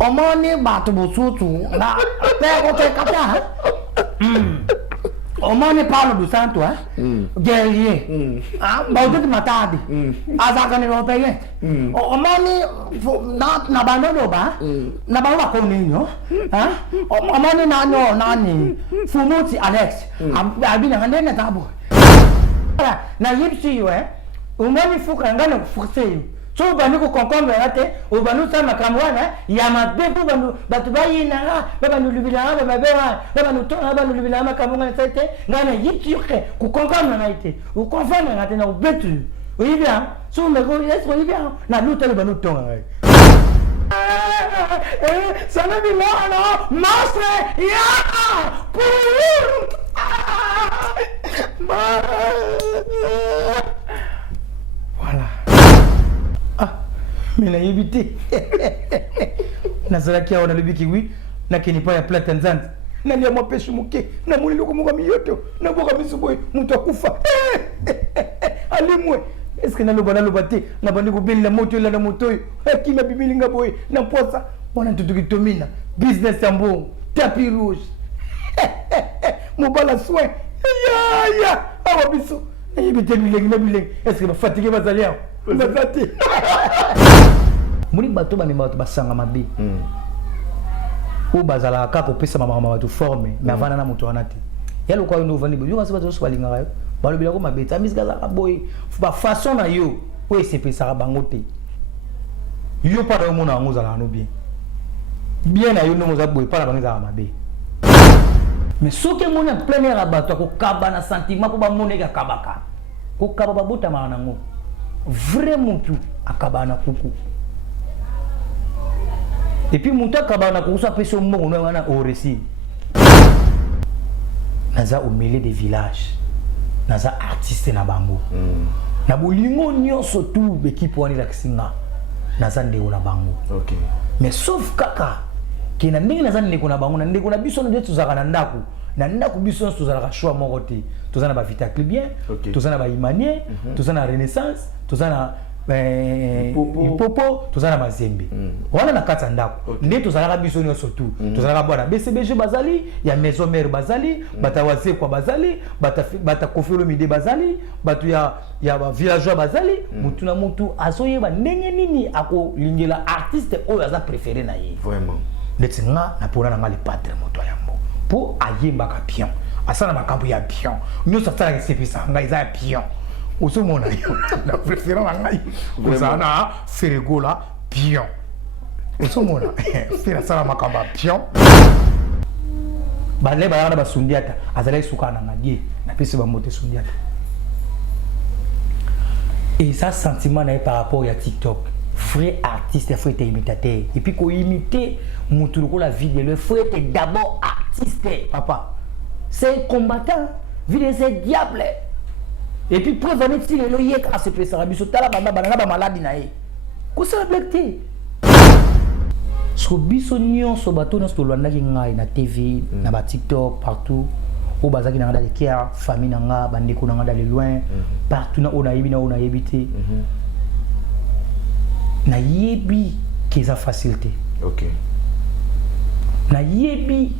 omoni batu busutu na pego te kata omoni Paulo dos Santos guerrier baudu matadi azaka ne opeye omoni na banodo ba na ba ko ninyo omoni nani Fumuti Alex abina ngane tabo na yipsi yo omoni fuka ngana kufuseyo so banu ko concombre ate o banu sama kamwana ya mabebu banu batu bayina banu lubila banu to banu lubila makamwana tete ngana yipsuke ku concombre na ite o confirme ngate na betu oui bien so me ko est oui bien na luta banu to ça ne dit non monstre ya voilà. Mais na évité. Nazala kia wana lubiki wi na kinipa ya plata nzanzi. Na lia mwapesu muke na muli loko mga miyoto na boka misuboy mtu akufa. Alimwe. Eske na loba te na bandi kubili na moto ila na moto. Kima bibili nga boy na posa wana tutukitomina business ya mbongo tapis rouge. Mobala soin. Ya awa biso. Na évité bilengi. Eske ba fatigué bazali yao. Bazati. Muni bato ba mema bato basanga mabe. O bazala kaka opesa mama bato forme mais avana na moto wana te. Yalo kwa no vani bo yo kasi bato so balinga yo. Balo bila ko mabe tamizika za boy. Ba façon na yo o esepesa bango te. Yo pa na mona ngoza na no bien. Bien na yo no ngoza boy pa na bango za mabe. Mais soki mona plein air bato ko kaba na sentiment ko ba moneka kabaka. Ko kaba ba bota ma nango. Vrai mutu akabana kuku. Et puis mutu akabana kuku ça peut se mbongo na au récit. Naza au milieu des villages. Naza artiste na bango. Na bolingo nyonso tout équipe wani la kisinga. Naza ndeko na bango. OK. Mais sauf kaka ki na ndenge naza ndeko na bango na ndeko na biso na tuzaka na ndako. Na ndako biso tuzala choix moko te. Tuzana ba vita bien, tuzana ba imanier, tuzana renaissance, tuzana popo, tuzana mazembe. Wana na kata ndako. Nde tuzala biso nyonso tu. Tuzala bwana BCBG bazali, ya maison mère bazali, bata waze kwa bazali, bata kofelo mide bazali, batu ya ba villageois bazali, mutu na mutu azoyeba ndenge nini ako lingela artiste oyo aza préféré na ye. Vraiment. Ndetsinga na pona na le padre moto yambo. Po ayemba ka pion. Asana makambo ya pion. Nyo satala kesepisa ngai za pion. Oso mona yo. Na préférant ngai. Kozana feregola pion. Oso mona. Fera sala makambo ya pion. Ba le ba yana ba sundiata. Azala suka na ngadie. Na pese ba mote sundiata. Et ça sentiment na par rapport à TikTok. Vrai artiste, il faut être imitateur. Et puis qu'on imite Moutoulouko la vie de lui, il faut être d'abord artiste, papa. C'est un combattant, vie de ces diables. Et puis prévenir si le yek à se faire ça, tala banda banana ba maladie na ye. Ko ça blague. So biso nyon so bato na sto lwanda ki ngai na TV, na ba TikTok partout. O bazaki na ngada kia, famille na nga, bandeko na ngada le loin, partout na ona yebi na ona yebite. Na yebi keza facilité. OK. Na yebi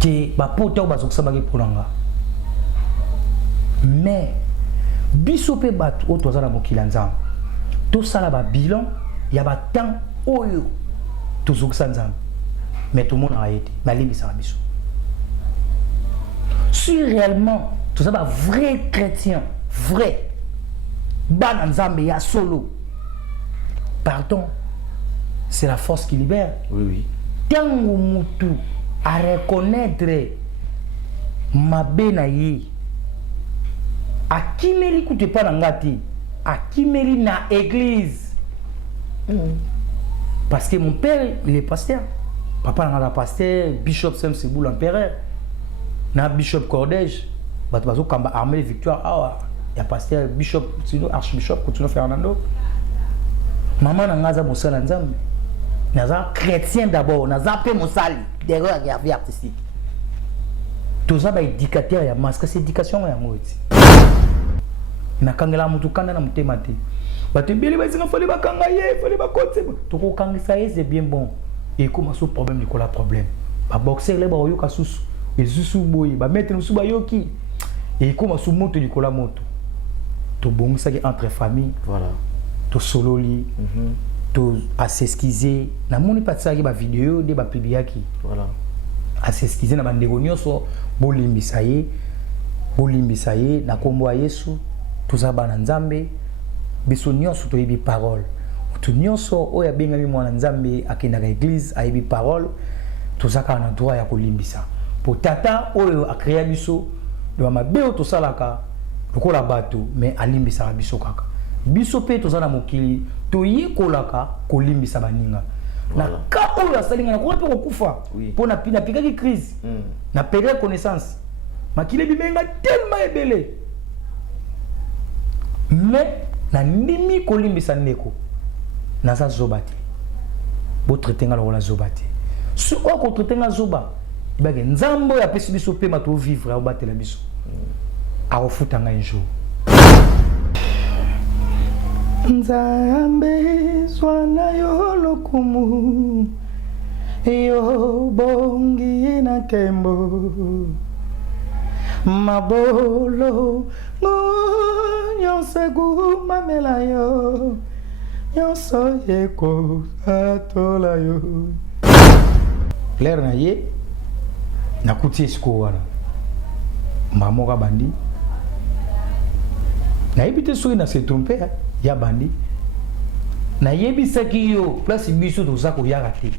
ke ba pota o bazoksa bagi ponanga. Mais biso pe bat o tozala mokila nzambe. To sala ba bilan ya ba temps oyo tozoksa nzambe. Mais tout le monde a été malimbi sa biso. Si réellement tout ça ba vrai chrétien, vrai ban nzambe ya solo. Pardon, c'est la force qui libère. Oui. Tango mutu à reconnaître ma benaye. A qui mérite écoute pas n'angati, a qui mérite na église. Parce que mon père il est pasteur. Papa n'a pasteur, Bishop Sam Sebou l'empereur. Na Bishop Cordège, bato kamba armée victoire. Ah, il y a pasteur Bishop, sinon archbishop Coutinho Fernando. Maman n'a pas mosala nzambe. Naza chrétien d'abord, naza pe mosali derrière la vie artistique. Tout ça ba éducateur ya masque, c'est éducation ya ngoti. Na kangela mutu kanda na mutema te. bato beli bazinga fallait bakanga ye fallait bakotse to ko kangisa ye c'est bien bon et comment ce problème ni ko la problème ba boxer le ba yoka susu et susu boy ba mettre susu ba yoki et comment ce moto ni ko la moto to bongisa ki entre famille voilà to sololi to asesquiser na moni pas ça ki ba vidéo de ba publiaki voilà asesquiser na ba ndeko nyonso bolimbisa ye na kombo ya Yesu tozaba na Nzambe biso nyonso toyebi parole to nyonso oya bengami mwana Nzambe akendaka église ayebi parole tozaka na droit ya kolimbisa po tata oyo akrea biso do mabeo tosalaka lokola bato mais alimbisa biso kaka biso pe tozana mokili toyekolaka kolimbisa baninga na ka oyo asalinga na ko pe kokufa po na pikaki crise na perdre connaissance makile bimenga tellement ebele mais na ndimi kolimbisa ndeko naza zoba te bo traiter nga lokola zoba te so ko traiter nga zoba ibake nzambo ya pesi biso pe mato vivre a batela biso a ofuta nga un jour Nzambe zwana yo lokumu yo bongi na kembo mabolo nyonse gumamela yo nyonso yeko atola yo clair na ye nakuti esiko wana mamoka bandi nayebi soki na se trompe ya bandi nayebisaki yo place biso toza koyaka te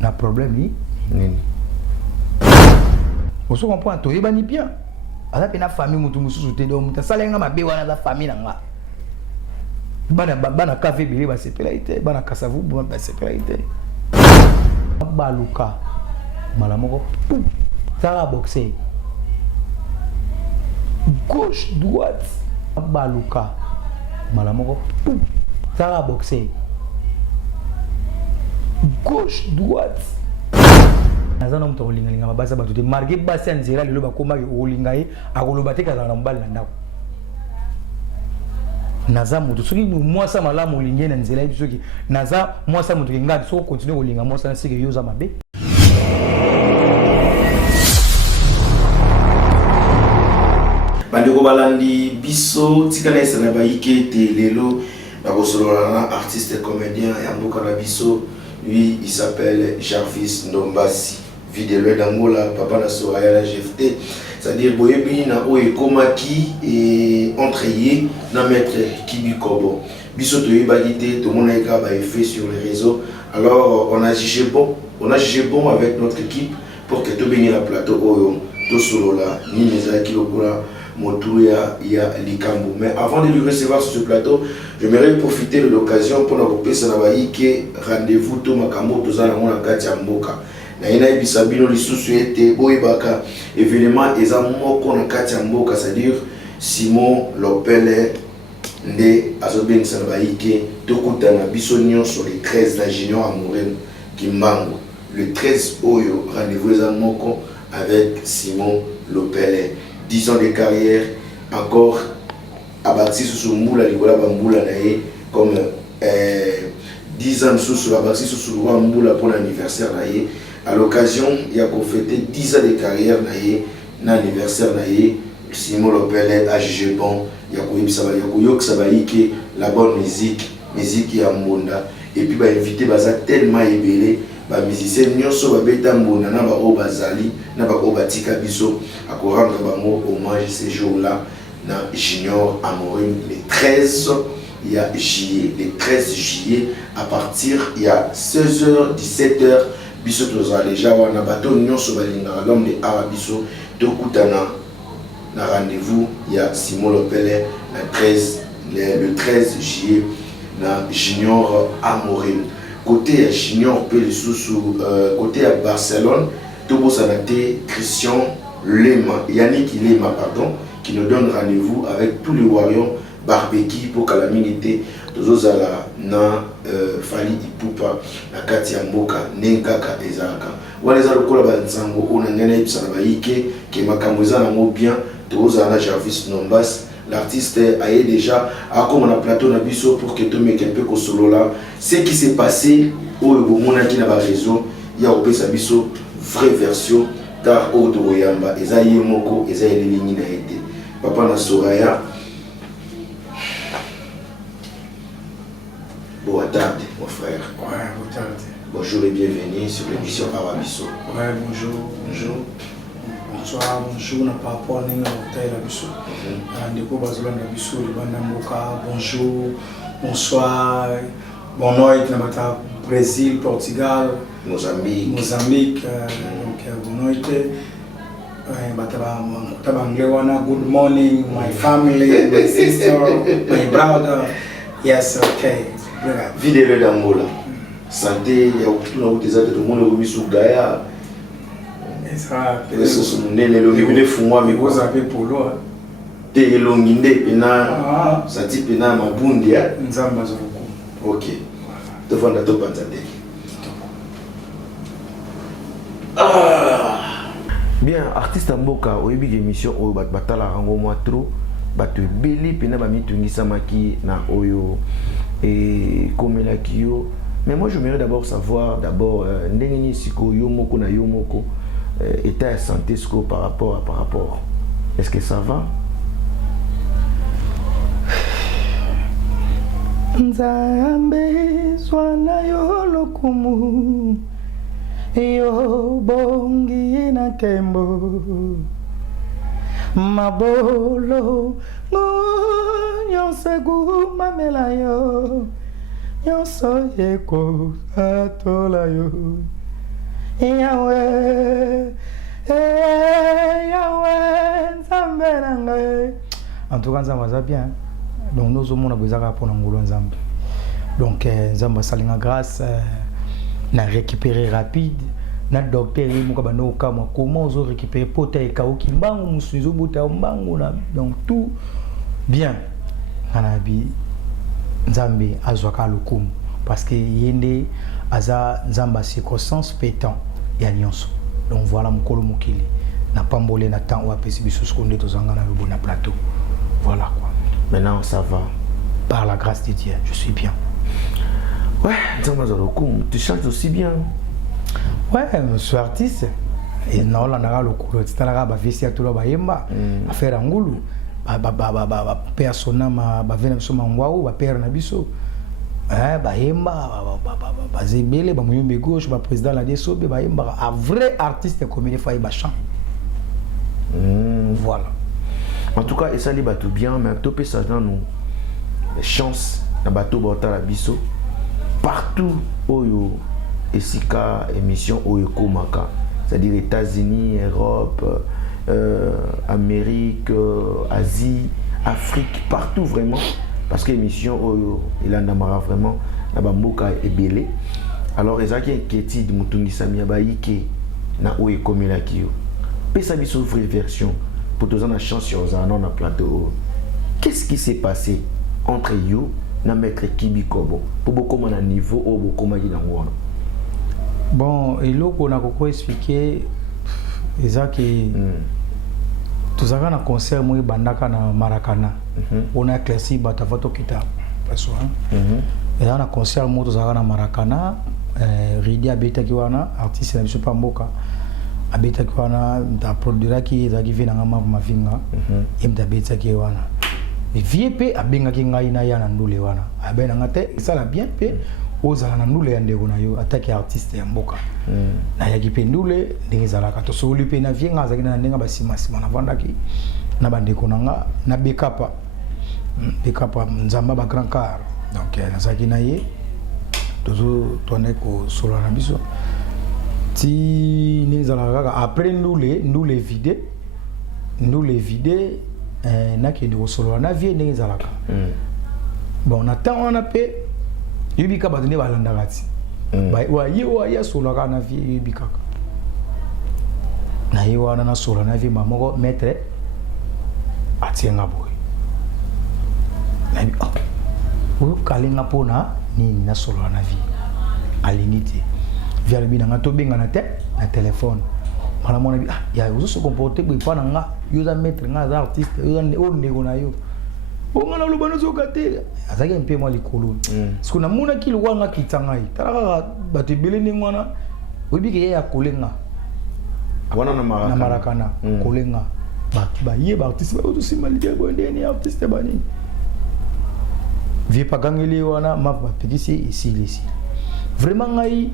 na problème ni nini oso comprendre toyebani bien aza pe na famille mutu mususu te donc mutu asalenga mabe wana za famille na nga bana kafe bele basepela ite bana kasavu basepela ite baluka mala moko tara boxer gauche droite baluka mala moko tara boxer gauche droite nazana mutu olinga mabasa bato te marqué basi ya nzela lelo bakoma olinga ye akoloba te kazala na mobali na ndako naza mutu soki mwasa malamu olingi na nzela yebi soki naza mwasa mutu kenga soko continue kolinga mwasa na sike yoza mabe bandeko balandi biso tikana esala bayike te lelo bakosolola na artiste comédien ya mboka na biso. Lui il s'appelle Jarvis Ndombasi vidéo d'Angola papa na Soraya la GFT, c'est-à-dire boyebi na oye komaki et entrayé na maître Kibikobo biso toyebaki te tout le monde a effet sur les réseaux. Alors on a jugé bon avec notre équipe pour que tout béni la plateau oyo to solo la ni mezaki lokula Motuya ya Likambo. Mais avant de lui recevoir sur ce plateau, j'aimerais profiter de l'occasion pour nous rappeler que rendez-vous to makambo tozana mona kati ya mboka. Na ina ebisabino lisusu ete boyebaka événement eza moko na kati ya mboka, c'est-à-dire Simon Lopele nde azobengisa na baike tokutana biso nyonso le 13 na Junior Amourem Kimbangu. Le 13 oyo rendez-vous eza moko avec Simon Lopele. 10 ans de carrière, encore abattu sous moula ligola bamboula nae comme 10 ans sous abattu sous moula pour l'anniversaire nae. À l'occasion, il y a fêté 10 ans de carrière nae na anniversaire nae. Simon Lopele a jugé bon, il y a que la bonne musique ya mbonda et puis ba invité baza tellement ébélé. Ba musicien nyonso babeta mbona na ba o bazali na ba o batika biso à rendre bango hommage ce jour-là na Junior Amorim le 13 il y a juillet, le 13 juillet à partir il y a 16h 17h biso toza déjà wana bato nyonso balinga l'homme de Arabiso tokutana na rendez-vous il y a Simon Lopele le 13 juillet na Junior Amorim. Côté Junior côté à Barcelone, Tobo Sanate, Christian Lema, Yannick Lema, pardon, qui nous donne rendez-vous avec tous les Warriors barbecue pour calamité. Tozozala na Fali Ipupa, na Katia Mboka, Nenkaka Ezaka. Waleza lokola banzango, on a ngana ipsana baike, qui makamboza na mo bien, Tozozala Jarvis Nombas, l'artiste a déjà à comme on a plateau na biso pour que tout mec un peu solo là ce qui s'est passé au mona qui n'a pas raison il y a au sa biso vraie version car au de Yamba ezaye moko ezaye ligne na été papa na Soraya bonne tarde mon frère. Ouais, bonne tarde. Bonjour et bienvenue sur l'émission Arabiso. Ouais, bonjour. Bonsoir, bonjour, n'a pas rapport à l'hôtel Arabiso. Ndeko Bazola Arabiso, le Banamboka, bonjour, bonsoir, bon nuit, n'a Brésil, Portugal, Mozambique, donc bon nuit. Good morning, my family, my sister, my brother. Yes, okay. Vidéo d'Angola. Santé, il y a tout le monde qui est Gaya. Ça, c'est son nez, le fumoi, mais vous avez pour l'eau. T'es elonginde, pena, ça dit pena, ma bundi. Ok. Te vois dans ton panzade. Bien, artiste Mboka, au début de l'émission, au batala rango moi trop, batu beli pena ba mitungi samaki na oyo et comme la kio. Mais moi, j'aimerais d'abord savoir, ndengeni siko yomoko na yomoko, état de santé siko par rapport. Est-ce que ça va? Nzambe swana yo lokumu yo bongi na kembo mabolo nyonse mamela yo nyonso yeko atola yo Yahweh Nzambe nanga. En tout cas Nzambe ça bien. Donc nous avons besoin pour ngolo Nzambe. Donc Nzambe salinga grâce na récupérer rapide na docteur muka bano kama comment on récupérer pota e kaoki mbangu musuzo bota mbangu na donc tout bien. Anabi Nzambe azwaka lukumu parce que yende aza Nzamba circonstance pétant et alliance. Donc voilà mukolo mukili na pambolé na temps ou apesi biso seconde tozanga na bon plateau. Voilà quoi. Maintenant ça va. Par la grâce de Dieu, je suis bien. Ouais, Nzamba zalokum, tu chantes aussi bien. Ouais, je suis artiste. Et non là na lokolo titala ba vesi atolo ba yemba affaire ngulu. Ba persona ba vena biso mangwao ba père na biso. Ba yemba ba zebele ba muyombe gauche ba président la desobe ba yemba un vrai artiste comme il faut ba chant. Voilà. En tout cas, et ça les bateaux bien, mais tout peut ça dans nous les chances na bateau bota la biso partout oyo esika émission oyo komaka, c'est-à-dire États-Unis, Europe, Amérique, Asie, Afrique, partout vraiment. Parce que l'émission, il en a vraiment, Nabamboka est belé. Alors, il y a une inquiétude de Moutouni Samia Baïke, na oye comme la kio. Puis ça une vraie version pour tous en chance sur un plateau. Qu'est-ce qui s'est passé entre you et maître Kibi Kobo pour beaucoup mon niveau ou beaucoup ma dans moi. Bon, et là on a beaucoup expliqué ça que tous un concert moi bandaka na Maracana. On a classé batavato kita parce et là on a concert moi tous na Maracana Ridi abeta kiwana artiste na biso pamboka abeta kiwana da produira ki za ki vina ngama mavinga imda beta kiwana vie pe abenga ki ngai na yana ndule wana abena ngate sala bien pe ozala na ndule ya ndeko na yo ataki artiste ya mboka na yaki pe ndule ndenge zalaka to soli pe na vie nga za kina ndenga basima sima na vandaki na bandeko nanga na bekapa Nzamba ba grand car donc na zaki na ye tozo tourner ko solo na biso ti ni zalaka après ndule vide na ki ndiko solo na vie ndenge zalaka bon na temps on a pe yubika badone balandaka ti wa ya solo ka na vie yubika na ye wana na solo na vie mamoko maître atienga boy na bi o kalenga pona ni na solo na vie alinité via le binanga to benga na téléphone mala mona bi ya uzo se comporter bo ipana nga yo za maître nga za artiste yo za o ndeko na yo on a le bon zokaté azaki un peu moi likolo parce qu'on a mona ki luwanga kitangai tala bato belene ngwana obi ya kolenga abana na marakana kolenga ba ye ba artiste ba aussi malika bo ndeni artiste bani vie pagangeli wana ma ba petisi ici vraiment ngai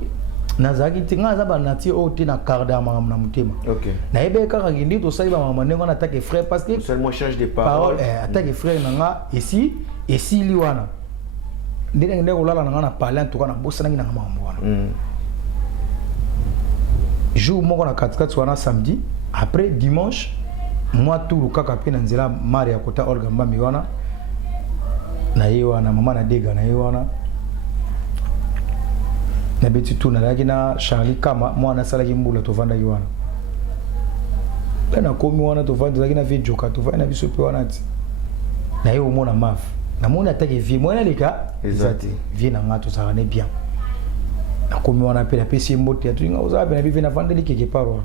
nazaki tinga za ba nati o tina karda ma na mutema OK na ebe kaka ngindi to sali ba mama nengo na attaque frère parce que seulement change de parole attaque frère nanga ici liwana ndenge ndeko lala nanga na parler en tout cas na bossa nanga na mama wana jour moko na 4 wana samedi après dimanche moi tout kaka pe na nzela mari ya kota orga mbami wana na yewana mama na dega na yewana na beti tout na laki na Charlie Kama moi na sala kimbula to vanda yewana na komi wana to vanda laki na video ka to vanda biso pe wana ti na yo mona maf na mona attaque vie moi na leka exact vie na ngato ça ne bien na komi wana pe na pesi mbote tu nga uza na bive na vanda li quelque part wana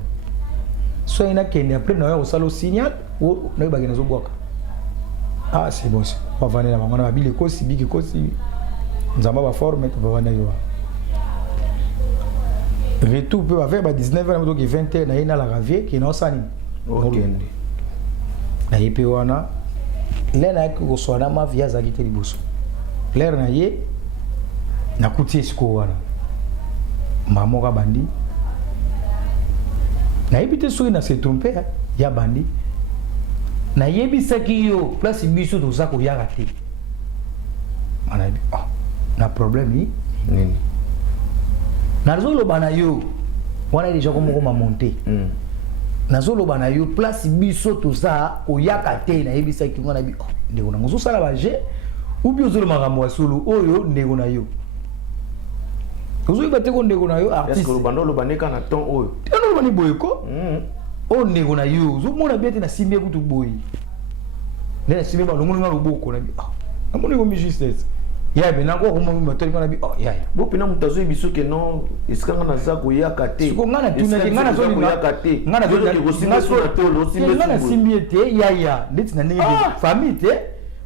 so ina kende après na yo salo signal o na ba gena zo boka ah c'est bon on va venir na bile ko si bigi ko si nzamba ba forme to va venir yo retour peut faire ba 19 ans donc 20 ans na ina la ravie qui non sani OK na yepe wana lena ko so na ma via za gite liboso l'air na ye na kuti sko wana mamo ka bandi na yebite so na se tromper ya bandi na yebisaki yo place biso to za ko ya raté mana na problème ni nini nazolo bana yo wana déjà comme ma monter nazolo bana yo place biso to za ko ya raté na yebisaki ngona bi ndeko na ngozo sala ba je ou bien zolo makambo solo oyo ndeko na yo ozo ibate ko ndeko na yo artiste est-ce que le bando le baneka na ton oyo tano bani boyko o ndeko na yo zo mona bete na simbe kutu boy na simbe ba longo ngalo boko na bi na mona ko mi justesse ya be na ko ko mo motori ko na bi ya bo pina mutazo biso ke non iskanga na za ko ya kate ko ngana tuna ke ngana zo ya kate ngana zo ko singa so na tolo simbe ngana simbe te ya ndeti na ndenge famille te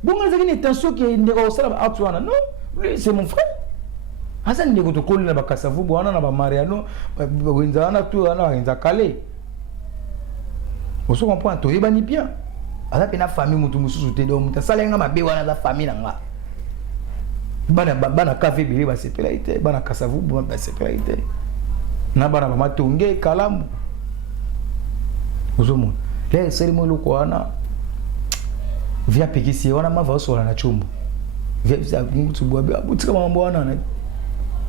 bonga zaki ni tension ke ndeko sala atwana non lui c'est mon frère asa ndeko to kolina bakasavu bwana na ba mariano wenzana tu ana wenza kale oso comprend to yebani bien ala pena famille mutu mususu te do muta salenga mabe wana za famille nga bana kafe bile ba sepela ite bana kasavu ba sepela ite na bana mama tonge kalamu oso mon le serimo loko wana via pekisi wana mava so na chumbo via mutu bwa butika mambo wana na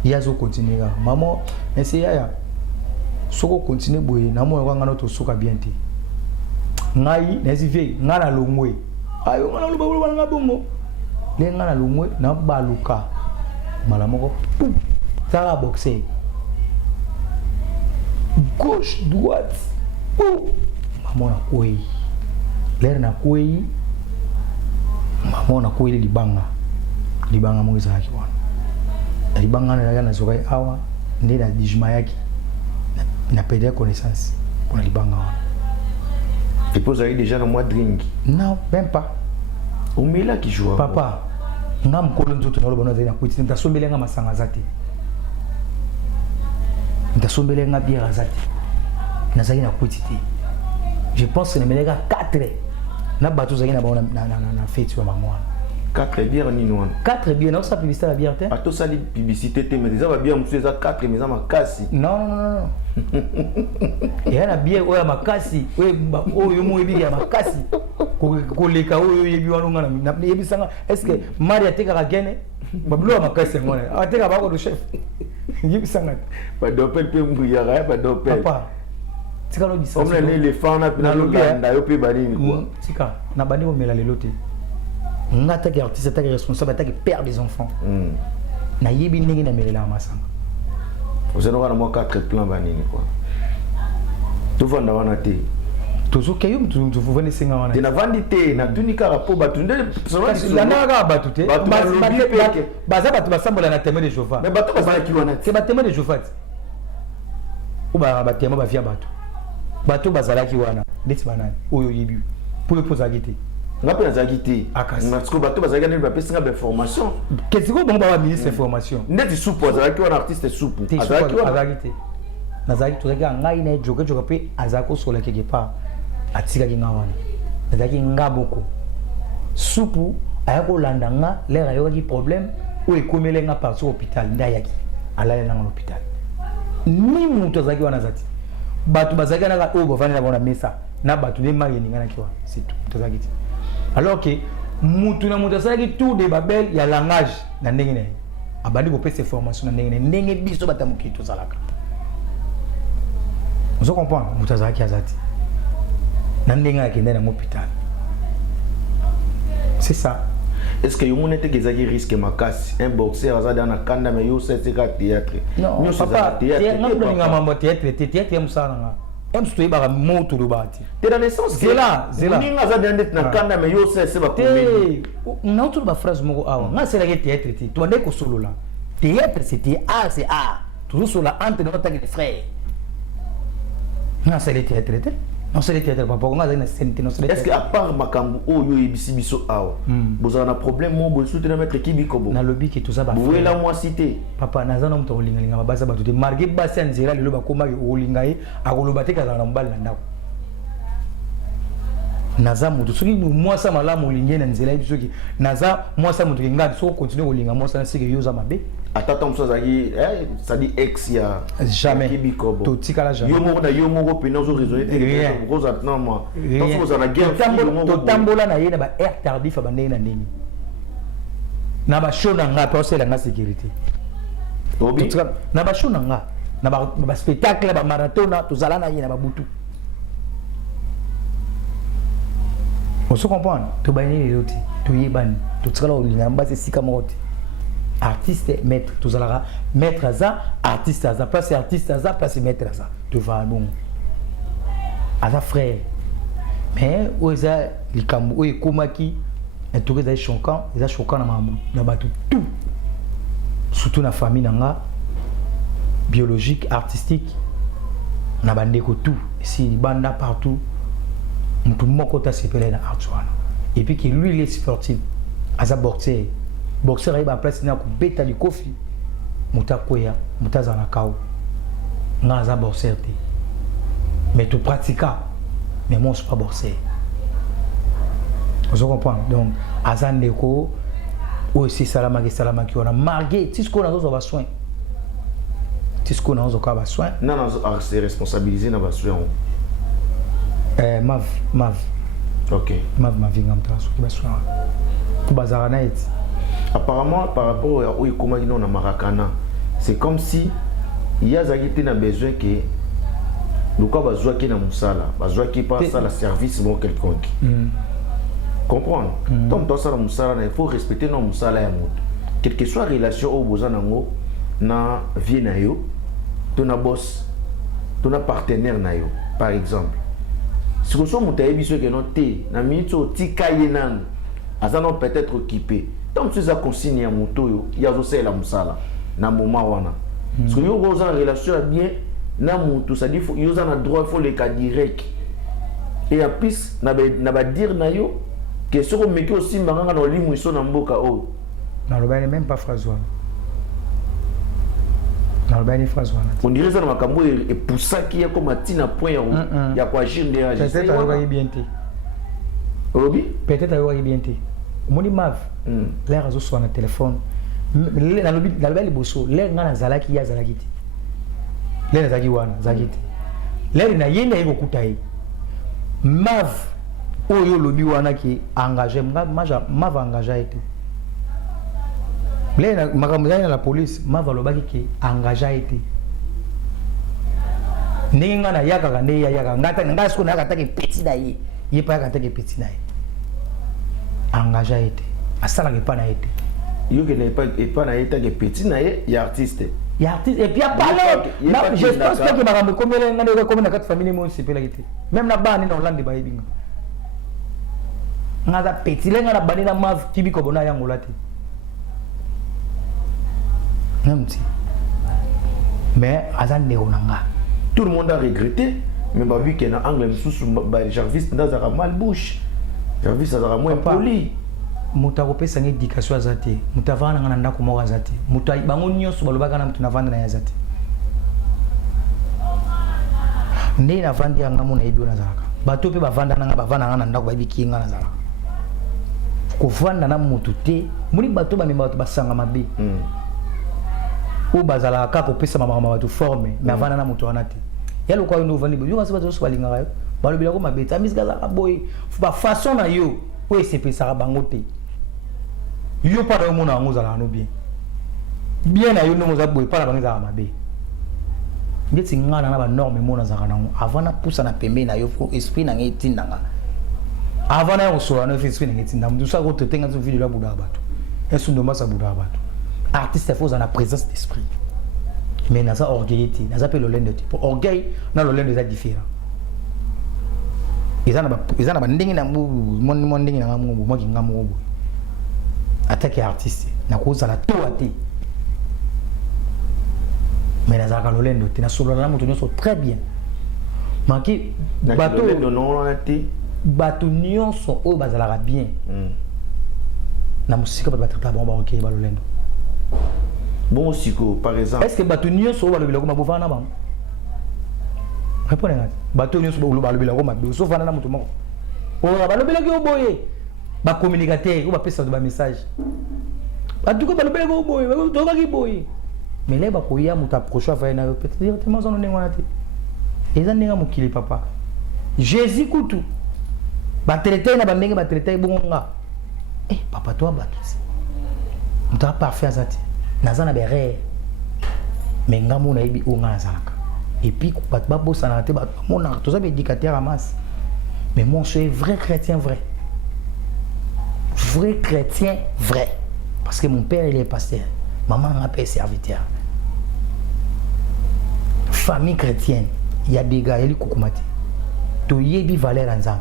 yazo continuer maman essayer ya soko continuer boye na mo ngana to soka bien te ngai na zive ngana longwe ayo ngana lo babulu bana bongo le ngana longwe na baluka mala moko tara boxer gauche droite maman na koi l'air na koi maman na koi libanga mo izaki wana libanga na na zokai awa ndé na dijuma yaki na perdre connaissance pour libanga wana. Et puis vous avez déjà le mois drink? Non, même pas. Au mela qui joue. Papa, nga mkolo nzoto na lobono zena kwiti ntasombele nga masanga zati. Ntasombele nga bière zati. Nazaki na kwiti te. Je pense que nemelega 4 na bato zaki na bona na fête wa mangwana. 4 bières ni non. 4 bières, non ça publicité la bière te. A to ça li publicité te mais déjà ba bière monsieur ça 4 mais ça makasi. Non. Il y a la bière oya makasi, oyo mo ebi ya makasi. Ko leka oyo yebi wanu ngana na yebi sanga est-ce que Maria teka ka gene? Bablo makasi ngona. A teka ba ko le chef. Yebi sanga. Ba dopel pe mbuyara ba dopel. Papa. Tika no disa. On a l'éléphant na lolanda yo pe banini quoi. Tika na bandi mo mela lelote. Ngata ki artiste ta responsable ta ki père des enfants. Na yebi ndenge na melela masanga. Vous avez moi 4 plans banini quoi. Tout va dans la té. Tout ce que vous venez singa wana. Tu na vandité na tunika rapport batunde la naga batute. Baza batu basambola na témoin de Jéhovah. Mais batu basala ki wana. C'est ba témoin de Jéhovah. Ou ba témoin ba via batu. Batu bazala ki wana. Deti banani. Oyo yibi. Pour le poser agité. ngapi nazaki te Akasi. parce que bato bazalaki nani bapesi nga information qu'est-ce que bon ba ministre information ndeti supu azalaki wana artiste supu azalaki te nazalaki tozalaki ngai na joka pe azalaki kosola quelque part atikaki nga wana nazalaki nga boko supu aya kolanda nga lera ayokaki problème oyo ekomeli nga parti hôpital nde ayaki alali nanga na hôpital ni moto azalaki wana aza te bato bazalaki naka oyo bavandi na bona mesa na bato nde mari eninganaki wana c'est tout moto azalaki te alors que mutu na moto asalaki tour de babel ya langage na ndenge na ye abandi kopesa information na ndenge na ye ndenge biso batamokili tozalaka ozo comprendre moto azalaki aza te na ndenge akende na hôpital c'est ça. Est-ce que vous avez des risques makasi un boxeur aza dans la kanda mais yo c'est théâtre non papa théâtre non théâtre musala nga tu es bara moto lo bati de la naissance zela ni nga za dans na kanda mais yo c'est ba comédie na tu ba phrase moko awa nga c'est la théâtre tu dois ko solo là théâtre c'est art toujours sur la entre notre frère nga c'est le théâtre non c'est le théâtre papa nga za na scène non c'est est-ce que à part makambu oyo ebisi biso awa bozana na problème mo bo soutenir mettre kibikobo na lobby ki tout ça ba vous la moi cité papa naza na mto olinga ba baza bato te marqué basi nzela lelo ba koma olinga ye akoloba te kaza na mbali na ndako naza mutu soki mwasa malamu olingi na nzela biso ki naza mwasa mutu kinga so continuer olinga mwasa na sike yoza mabe atata msozaki ça dit ex ya jamais kibikobo to tikala jamais yo moko pena zo raisonner gros attends moi parce que vous en a guerre to tambola na ye na ba air tardif ba ndenge na ndenge na ba show na nga pa osela nga sécurité obi na ba show na nga na ba spectacle ba marathon to zala na ye na ba butu on se comprend to ba ni loti to yebani to tsala olinga mbase sika moti artiste maître tout ça maître aza artiste aza place artiste aza place maître aza tu vas bon aza frère mais oza likambo oyo ekomaki entouré za choquant na bato tout surtout na famille nanga biologique artistique na bandeko tout si banda partout mutu moko ta sepelé na artwana et puis que lui il est sportif aza boxeur ayi ba place na ko beta likofi mutakoya mutaza na kao nga za boxeur te mais tu pratiques mais moi je suis pas boxeur vous comprenez donc azandeko aussi salama ki ona margué tisco na zo ba soin tisco na zo ka ba soin non c'est responsabilisé na ba soin mav OK mav vinga mtraso ki ba soin ko bazara na eti. Apparemment, par rapport à où il commence à Maracana, c'est comme si il y a besoin que le cas va jouer qui na musala, va jouer qui passe à la service bon quelconque. Comprendre? Donc dans ça la musala, il faut respecter nos musala ya moto. Quelle que soit relation au besoin nango na vie na yo, ton boss, ton partenaire na yo, par exemple. Si vous sommes mutayebi ce que non té, na minute au tikaye nan, azano peut-être occupé. Donc tu as consigné à moto il y a aussi la musala na moment wana parce que yo goza en relation bien na moto ça dit faut yo za na droit faut le cas direct et en plus na ba dire na yo que ce qu'on met aussi manganga na limu iso na mboka o na loba même pas phrase wana na loba ni phrase wana on dirait ça na makambo et poussa qui est comme tina point ya kwa agir de agir peut-être ayoka bien te obi peut-être ayoka bien te moni mav l'air azo sur na téléphone na lobi na lobi liboso l'air ngana zalaki ya zalaki ti l'air zaki wana zaki ti l'air na yenda yeko kutai mav oyo lobi wana ki engagé mav engagé été l'air makambo na la police mav lobaki ki engagé été ndenge ngana yaka kande yaka ngata ngasko na kata ke petit na ye pa kata ke petit na ye engagé été à ça la pas na été yo que n'est pas na été que petit na ye artiste et puis a parlé je pense que makambo comme ngana comme na quatre famille mo sepela été même na bani na Hollande ba yebinga ngaza petit lenga na bani na mav tibiko bona yango lati namti mais azande onanga tout le monde a regretté mais bah vu qu'il y a un angle sous Jarvis dans un mal bouche Jarvis ça sera moins poli. Muta kopesa ngi éducation azate. Muta vana ngana ndako moko azate. Muta bango nyonso balobaka na mutu na vanda na yazate. Ndé na vandi yanga mona ebi na zalaka. Bato pe bavanda nanga bavanda ngana ndako ba biki ngana zalaka. Ko vanda na mutu te, muni bato ba memba bato basanga mabe. O bazala ka kopesa mama bato forme, mais vanda na mutu wana te. Yalo kwa ndo vandi bo, yo kasi bato so balinga yo. Balobela ko mabe, tamisi kazaka boy. Ba façon na yo, o esepesa bango te. Yo pas de mona ngo zala no bien. Bien na yo no moza boy pas na bango zala mabe. Ngeti ngana na ba norme mona zaka nango avant na poussa na pembe na yo ko esprit na ngeti ndanga avant na yo so na esprit na ngeti ndanga musa ko tetenga zo video la buda bato esu ndo masa buda bato artiste faut en présence d'esprit mais na ça orgueillité na ça pe lolendo type orgueil na lolendo za différent izana ba ndingi na mon ndingi na ngamu mo ngamu bo attaque artiste na ko za la to ati. Mais les Argalolendo, tu n'as solo là, tu sont très bien. Manqué, bateau, bateau nion sont au bazalara bien. Na musique pas battre ta bombe ok balolendo. Bon siko par exemple. Est-ce que bateau nion sont au balobila comme bofana ba? Répondez-moi. Bateau nion sont au balobila comme ba so fana na mutu moko. O balobila ki oboye. Ba communicateur ou ba pesa de ba message. Bateau ko balobila ko oboye, to ba ki boye. Mais là, il y a un approche à faire peut-être directement dans le nez. Et ça n'est pas mon papa. Jésus coutou. Ba traiter na ba ndenge ba traiter bonga. Eh papa toi ba tout. On t'a pas fait ça. Naza na bere. Mais ngamo na ibi onga zalaka. Et puis ba ba bossa na te ba mon na tout ça be éducateur à masse. Mais mon c'est vrai chrétien vrai. Vrai chrétien vrai. Parce que mon père il est pasteur. Maman a père serviteur. Famille chrétienne, il y a des gars, il y a des koukoumati. To yebi valeur en Zambie.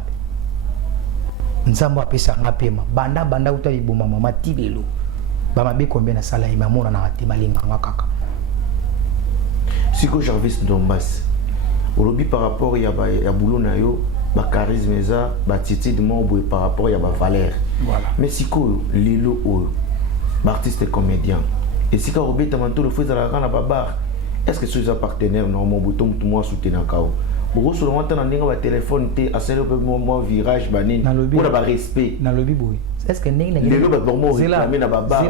Nzambo apesa ngapema. Banda uta iboma mama tibelo. Bama be combien na sala ima mona na ati malinga ngakaka. Siko Jarvis Ndombasi. Olobi par rapport ya boulot na yo, ba charisme za, ba attitude mo boy par rapport ya ba valeur. Voilà. Mais siko lelo o ba artiste et comédien. Et si quand Robert Tamanto le faisait à la babar, est-ce que ces partenaires normalement bouton tout moi soutenir kao? Beaucoup sur le moment t'en as un téléphone t'es à celle moi virage banin pour le respect. Dans le biboui. Est-ce que n'est les lots bon réclamer na babar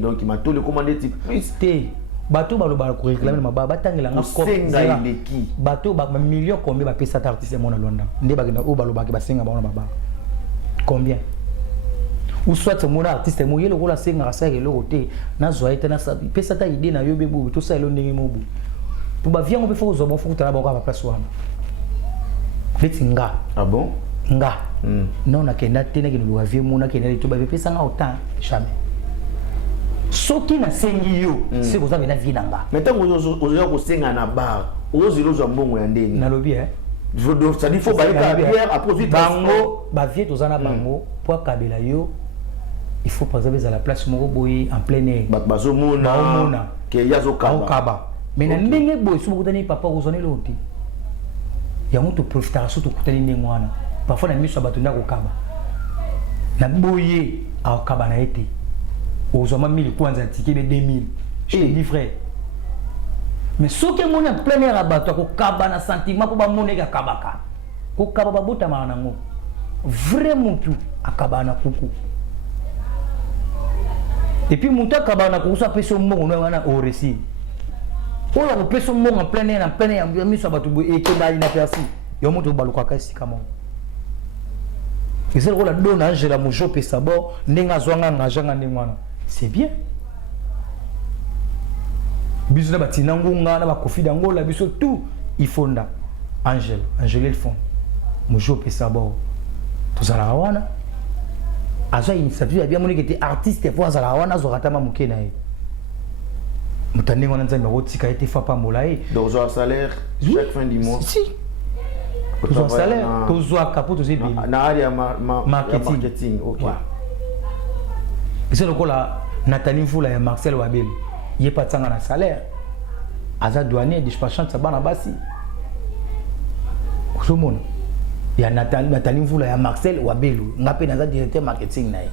donc il m'a tout le commandé type. Té bateau ba lo ba ko réclamer na babar batangela nga ko senga ileki. Bateau ba million combien ba pesa artiste mon na Londres. Ndé ba na o ba lo ba ke ba senga ba na babar. Combien? Ou soit mon artiste mo yelo ko la senga sa ke lo côté na zoite na sa pesa ta idée na yo bebu tout ça lo ndenge mo bu. Pour ba viens on peut faire aux hommes faut ta ba ko ba place wana. Betinga. Ah bon? Nga. Non na kenda tena ke lo avie mo na kenda to ba pesa nga autant jamais. Soki na sengi yo c'est ko za na vie nanga. Maintenant ozo ko senga na bar. Ozo lo zo mbongo ya ndeni. Na lobi ça dit faut bailler la bière après vite bango ba vie to za na bango pour kabela yo. Il faut préserver à la place moko boy en plein air. Bazo mona ke yazo kaba. Mais na ndenge boy so bokutani papa ozone loti. Ya mutu profitera surtout kutani ndenge wana. Parfois na miso bato ndako kaba. Na boye a kaba na été. Ozoma 1000 kwanza ticket be 2000. Je te dis frère. Mais ce que mon en plein air abato ko kaba na sentiment pour ba moneka kabaka. Ko kaba ba bota manango. Vraiment tout akaba na kuku. Et puis mon temps kabana ko so peso mbongo na wana o récit. O la ko peso mbongo en plein air mi so bato e ke ba ina persi. Yo moto baluka ka sika mo. Ezelo la dona Angela Mojo pesa bo ndenga zwanga ngajanga ndengwana. C'est bien. Biso na batina ngunga na ba kofi dangola biso tout il fonda. Angela il fond. Mojo pesa bo. Tozala wana. Aza initiative ya bien moni qui était artiste pour azala wana zokatama mukena ye. Mutande ngona nzambe rotika été fa pa molae. Donc zo salaire chaque fin du mois. Si. Zo salaire to zo akapo to zebi. Na area marketing. OK. C'est le kola Nathalie Fula et Marcel Wabel. Il est pas tsanga na salaire. Aza douanier dispatchant sa bana basi. Kusomona. ya Nathalie Mvula ya Marcel Wabelu ngape naza directeur marketing na ye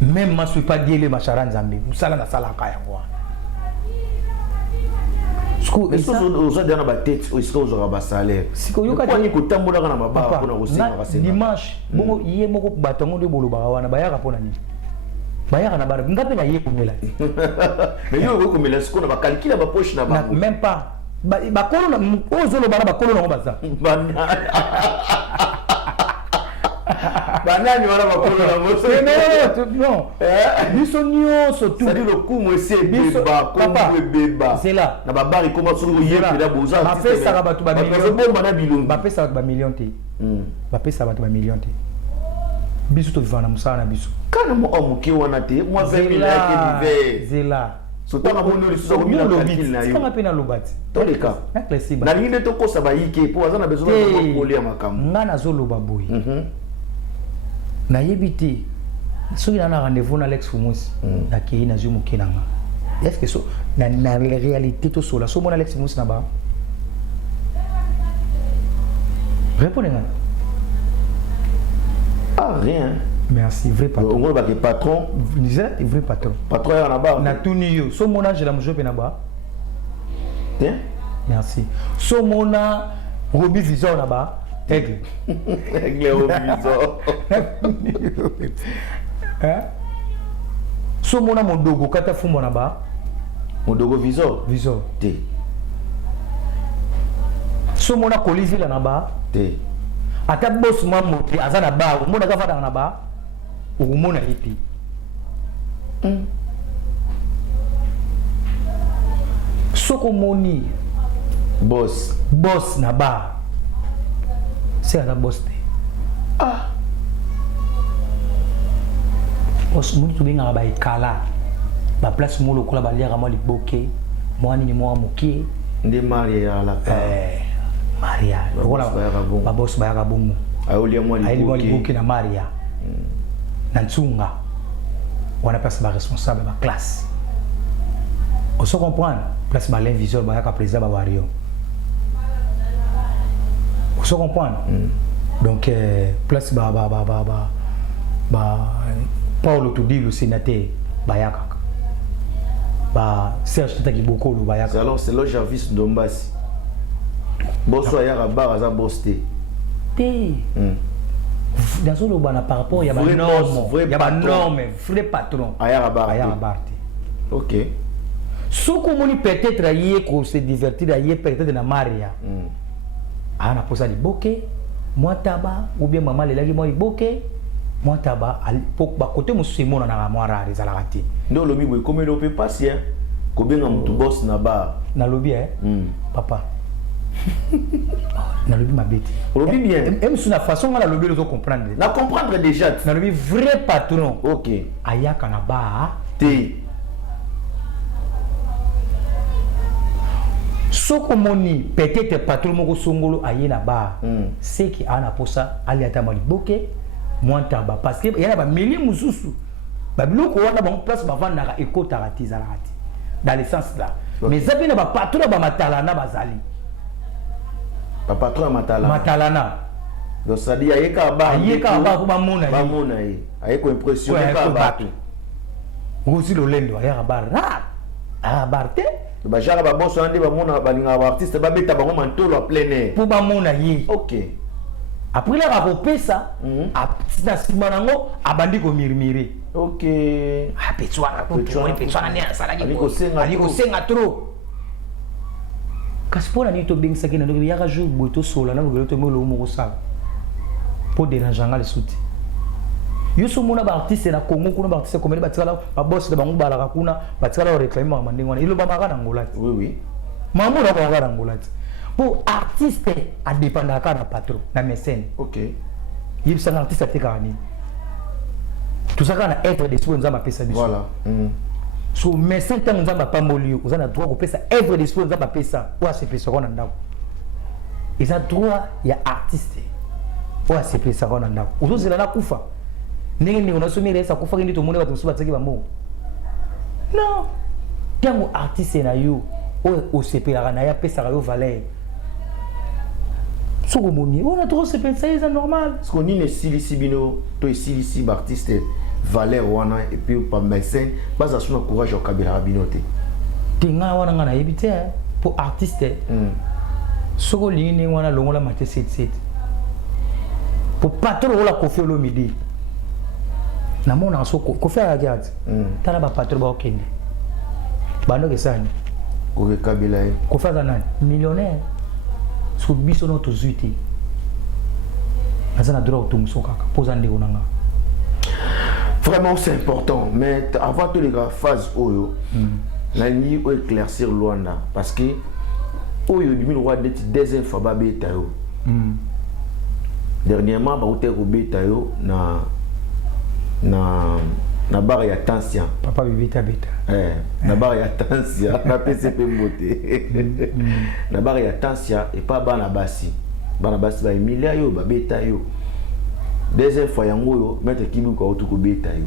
même ma suis pas diele machara nzambe musala na sala ka yango siko est-ce que aux autres dans ba tête est-ce que aux ba salaire siko yoka ni ko tambola kana mababa kuna kusinga kasena dimanche bongo yé moko batongo de bolo ba wana bayaka pona ni bayaka na bara ngape na yé kumela mais yo ko kumela siko na ba calculer ba poche na ba même pas ba kolo na ozolo bana ba kolo na baza banani wana ba kolo na moso non biso nyonso tout c'est le coup moi c'est beba comme beba c'est là na ba bari comment solo yé pela boza ba pesa ka batu ba million bomba na bilongi ba pesa ba million te ba pesa batu ba million te biso to vivana musana biso kana mo amuki wana te moi 20 000 yake diver zela sotanga mono li soso komila calcul na yo kama pena lobati toleka na klesiba na lingine to kosa ba yike po azana besoin de kolia makam ngana zoloba boy na yebite soki na rendez-vous na Alex Fumus na kei na zumu kenanga est-ce que so na réalité to sola so mona Alex Fumus na ba répondez-moi. Ah rien. Merci, vrai patron. On va que patron. Disait vrai patron. Patron est là-bas. Na tunio. So mona je la mjo pe na ba. Tiens. Merci. So mona Robi Visor na ba. Aigle. Aigle Robi Visor. Hein? So mona Mondogo kata fumo na ba. Mondogo Visor. Visor. Te. So mona Kolisi la na ba. Te. Ata boss mamote azana ba mona ka fada na ba. Umona ipi. Soko moni boss na ba. C'est la boss te. Ah. Boss moni to binga ba ikala. Ba place mo lokola ba liaka mo liboke. Mwani ni mo amuki. Ndi Maria la pa. Maria. Lokola ba boss ba ya kabungu. Aolia mo liboke na Maria. Na Ntunga. On a place ba responsable ba classe. On se comprend. Place ba l'inviseur ba ya président ba wario. On se comprend. Donc place ba Paulo Tudi le sénateur ba ya kaka. Ba Serge Taki Bokolo ba ya. Alors c'est le Jarvis Ndombasi. Bosso ya ka ba za bossé. Té. Dans le bana par rapport il y a des normes, il y a des normes, vrai patron. Aya Barté. OK. Ce qu'on peut-être ailleurs qu'on se divertir ailleurs peut-être na Maria. Ah na posa di boké, moi taba ou bien maman lelaki moi di boké, moi taba pour ba côté musimo na moi rare za la raté. Ndo lobi boy comme le peut passer hein. Ko benga mutu boss na ba. Na lobi papa. Na lobi ma bête. Lobi bien. Même sur la façon on la lobi les comprendre. Na comprendre déjà. Na lobi vrai patron. OK. Ayaka na ba te. Soko moni peut-être patron moko songolo aye na ba. C'est qui ana posa ali ata mali boké monta ba parce que yana ba mili mususu. Ba biloko wana ba place ba vanda ka ekota ratiza rati. Dans le sens là. Mais zabi na ba patron ba matalana bazali. Papa patron matalana. Matalana. Donc ça dit ayeka ba ko ba mona yi. Ba mona yi. Ayeko impressionné ka ba. Rosi Lolendo ayaka ba rat. Ah barte. Ba jara ba bosso ande ba mona ba linga ba artiste ba beta bango mantolo à plein air. Pour ba mona yi. OK. Après là ba pesa, na simanango abandi ko mirmire. OK. Ah petsoana ne asala ki. Aliko senga trop. Kaspona ni to bingsa kina ndo yaka jour boto sola na ngolo to molo mo sala. Pour déranger le soutien. Yo so mona ba artiste na Congo kuna ba artiste comédie ba tsala ba boss de bango bala ka kuna ba tsala réclamer ma mandingo na ilo ba maka na ngolati. Oui oui. Mamu na ko na ngolati. Pour artiste a dépendre ka na patron na mécène. OK. Il s'en artiste a tekani. Tout ça kana être d'esprit nzamba pesa biso. Voilà. So mécène tant nzamba pa molio, vous avez droit ko pesa être d'esprit nzamba pesa. Ou a se pesa ko na ndako. Ils ont droit ya artiste. Ou a se pesa ko na ndako. Uzo zela na kufa. Nini unasomira esa kufa kindi tumone watu suba tsaki bambo. Non. Tango artiste na yo o sepela na ya pesa yo valeur. Sokomoni, on a trop se penser, c'est normal. Parce qu'on est ici, bino, toi ici, artiste, valeur, wana, et puis par médecin, pas à son courage au Kabila binoté. Tinga wana ngana éviter pour artiste. Soko lini wana longola mate 7. Pour patron la Koffi Olomide. Na mona soko Koffi regarde. Tala ba patron ba okende. Bando ke sani. Koffi Kabila. Koffi nani? Millionnaire. Sous biso no tozuiti. Azana droit to musoka posa ndeko nanga. Vraiment c'est important, mais avant tous les gars phase oyo. La nuit ou éclaircir Luanda parce que oyo du roi de deuxième fois ba beta yo. Dernièrement ba ote ko beta yo na barre ya tension. Papa beta. Na barre ya tension na PCP mbote. Na barre ya tension et pas bana basi. Bana basi ba Emilia yo ba beta yo. Deuxième fois yango yo mettre kibu ko otu ko beta yo.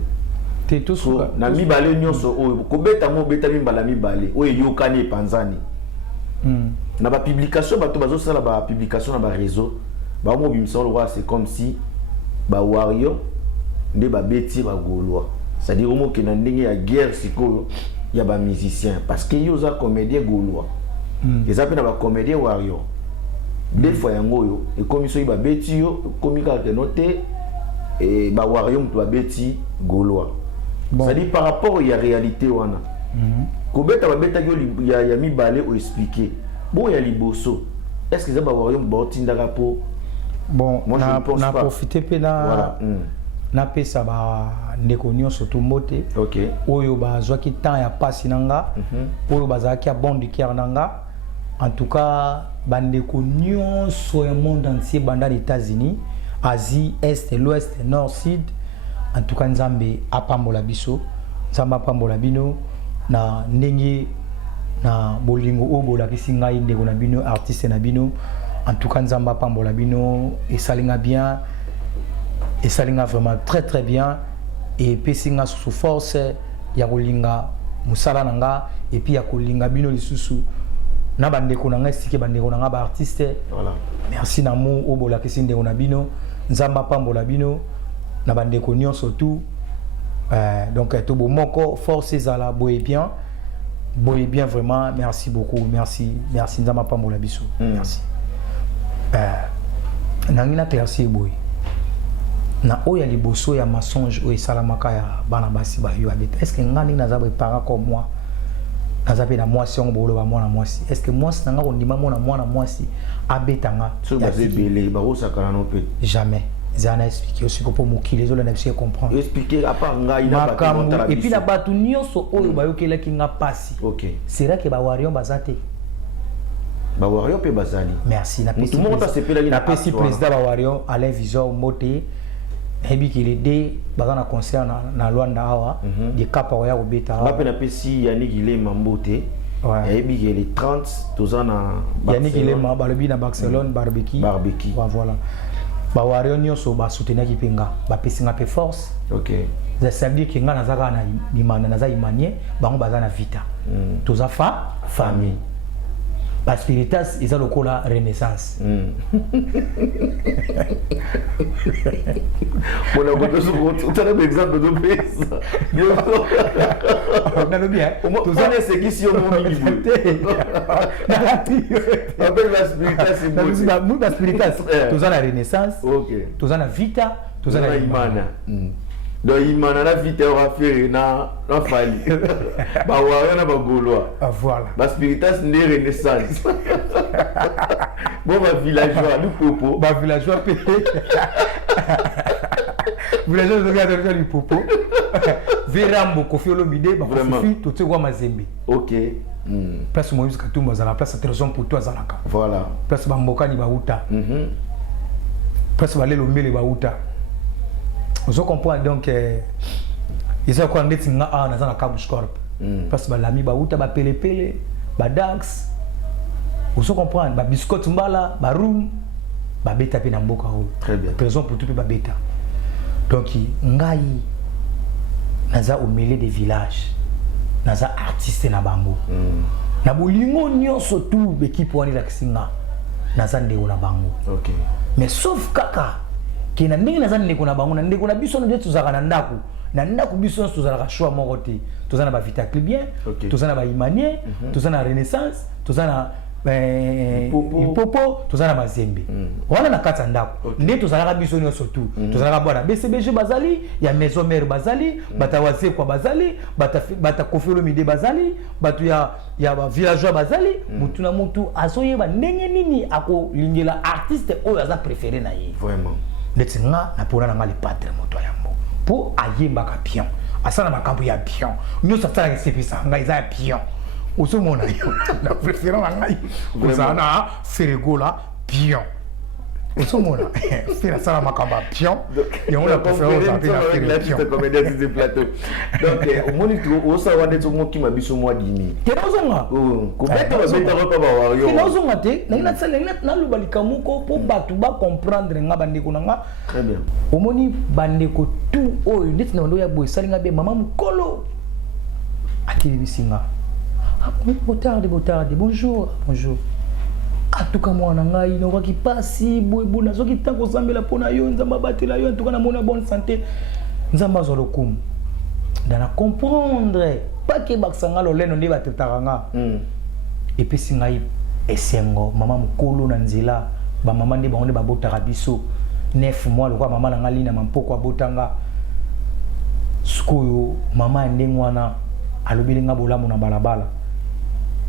So, na mibale nyonso oyo kobeta mo beta mibala mibale oyo yokani panzani na ba publication bato bazo sala ba publication na ba réseau ba mo bimisa le roi c'est comme si ba wario nde ba beti ba golwa c'est-à-dire mo ke na ndenge ya guerre sikoyo ya ba musicien parce que yo za comédien golwa les appels na ba comédien wario des fois yango yo et comme so ba beti yo komika ke noter et ba wario mtu ba beti golwa. Bon. Ça dit par rapport à la réalité wana. Kobeta babeta ya mibale o expliquer. Bon ya liboso. Est-ce que ça va avoir un botinda rapport? Bon, moi je pense pas. On a profité pe na voilà. Na pesa ba ndeko nyonso to mbote. OK. Oyo ba zwaki temps ya pasi nanga. Oyo bazaki a bon du cœur nanga. En tout cas, ba ndeko nyonso ya monde entier banda les États-Unis, Asie, Est, l'Ouest, Nord, Sud. En tout cas nzambe apambola biso nzambe apambola bino na ndenge na bolingo obola kisinga ndeko na bino artiste na bino en tout cas nzambe apambola bino et salinga bien et salinga vraiment très bien et pesinga sous force ya kolinga musala nanga et puis ya kolinga bino lisusu na bandeko nanga sike bandeko nanga ba artiste voilà merci na mu obola kisinga ndeko na bino nzambe apambola bino na bandeko nyonso tout donc tout bon moko force ezala boye bien vraiment merci beaucoup merci nzamba pambola biso merci nangina classier boye na oya liboso ya mensonge o esalamaka ya bana basi ba yo abeta est-ce que ngani naza prépara comme moi naza pe na mwasi on bolo ba mwana mwasi est-ce que mwasi nanga ko ndima mwana mwasi abetanga so ba zebele ba osakana no pe jamais. Zana expliquer aussi pour mokili les autres n'absent comprendre expliquer à part nga ina ba et puis la batu nyonso oyo ba yokela ki nga pasi OK c'est vrai que ba warion bazate ba warion pe bazali merci na tout le monde a sepela na pesi président ba warion Alain Visor Moté hebi ki les deux bazana concert na Luanda awa de kapa ya obeta ba pe na pesi Yannick Ilema Mbote hebi ki les 30 tozana Yannick Ilema balobi na Barcelone barbecue voilà ba wario nyonso ba soutenir ki penga ba pesinga pe force OK ça veut dire que nga nazaka na imana naza imanie bango baza na vita toza famille ba spiritas eza lokola renaissance Bona goto so tu as un exemple de pesa on a le bien toza na sekisi yo mo mingi appelle la spiritas ba spiritas toza na renaissance OK toza na vita toza na imana donc imana na vita aura fait na fali ba wa na ba golwa voilà ba spiritas ne renaissance bon ba villageois du popo ba villageois pe villageois de garder du popo verambo Koffi Olomide ba Koffi tout ce quoi mazembe OK place Moïse Katumba za la place trésor pour toi zalaka voilà place ba mbokani ba uta place ba lelo mele ba uta vous comprenez donc ils ont quoi ndeti nga a na za na Cabus Corp place ba lami ba uta ba pelepele ba dax vous comprenez ba biscuit mbala ba room ba beta pe na mboka o très bien trésor pour tout pe ba beta donc ngai naza au milieu des villages naza artiste na bango na bolingo nyonso tout équipe wani la kisinga naza ndeko na bango. OK. Mais sauf kaka ki na ndenge naza ndeko na bango na ndeko na biso nde tozaka na ndako. Na ndako biso tozala choix moko te. Tozana ba Vita Clibien, tozana ba Imanier, tozana Renaissance, tozana Popo, tozana Mazembe. Wana na kata ndako. Nde tozala biso nyo surtout. Tozala bwana BCBG bazali, ya maison mère bazali, bata wase kwa bazali, bata Kofilo Mide bazali, batu ya ba villageois bazali, mutu na mutu azoye ba ndenge nini ako lingela artiste oyo aza préféré na ye. Vraiment. Ndetse nga na pona na ngali patre moto yambo. Po ayemba ka pion. Asana makambo ya pion. Nyo satala kesepisa nga iza ya pion. Oso mona yo. Na préférant ngai. Kozana Ferregola pion. Oso mona. Fera sala makambo ya pion. Yo na préférant za pena pion. C'est comédien sur ce plateau. Donc au moniteur osa wana to moki mabiso mwa dini. Kenozonga. Ko beta ba beta ko ba wa yo. Kenozonga te. Na tsala na lubalika muko po batu ba comprendre nga bandeko nga. Très bien. Omoni bandeko tout oyo ndeti na ndo ya boy salinga be mama mukolo. Akili bisinga. Ah, botarde, bonjour. Atuka mwana ngai no ki pasi boybu na zoki tango zambela pona yo nzamba batela yo atuka na mona bonne santé nzamba zo lokum dana comprendre pas que baksanga lo leno ndi batetaranga et puis singai esengo mama mukolo na nzela ba mama ndi bango ba botaka biso 9 mois lokwa mama na ngali na mampoko abotanga skoyo mama ndengwana alobilinga bolamu na balabala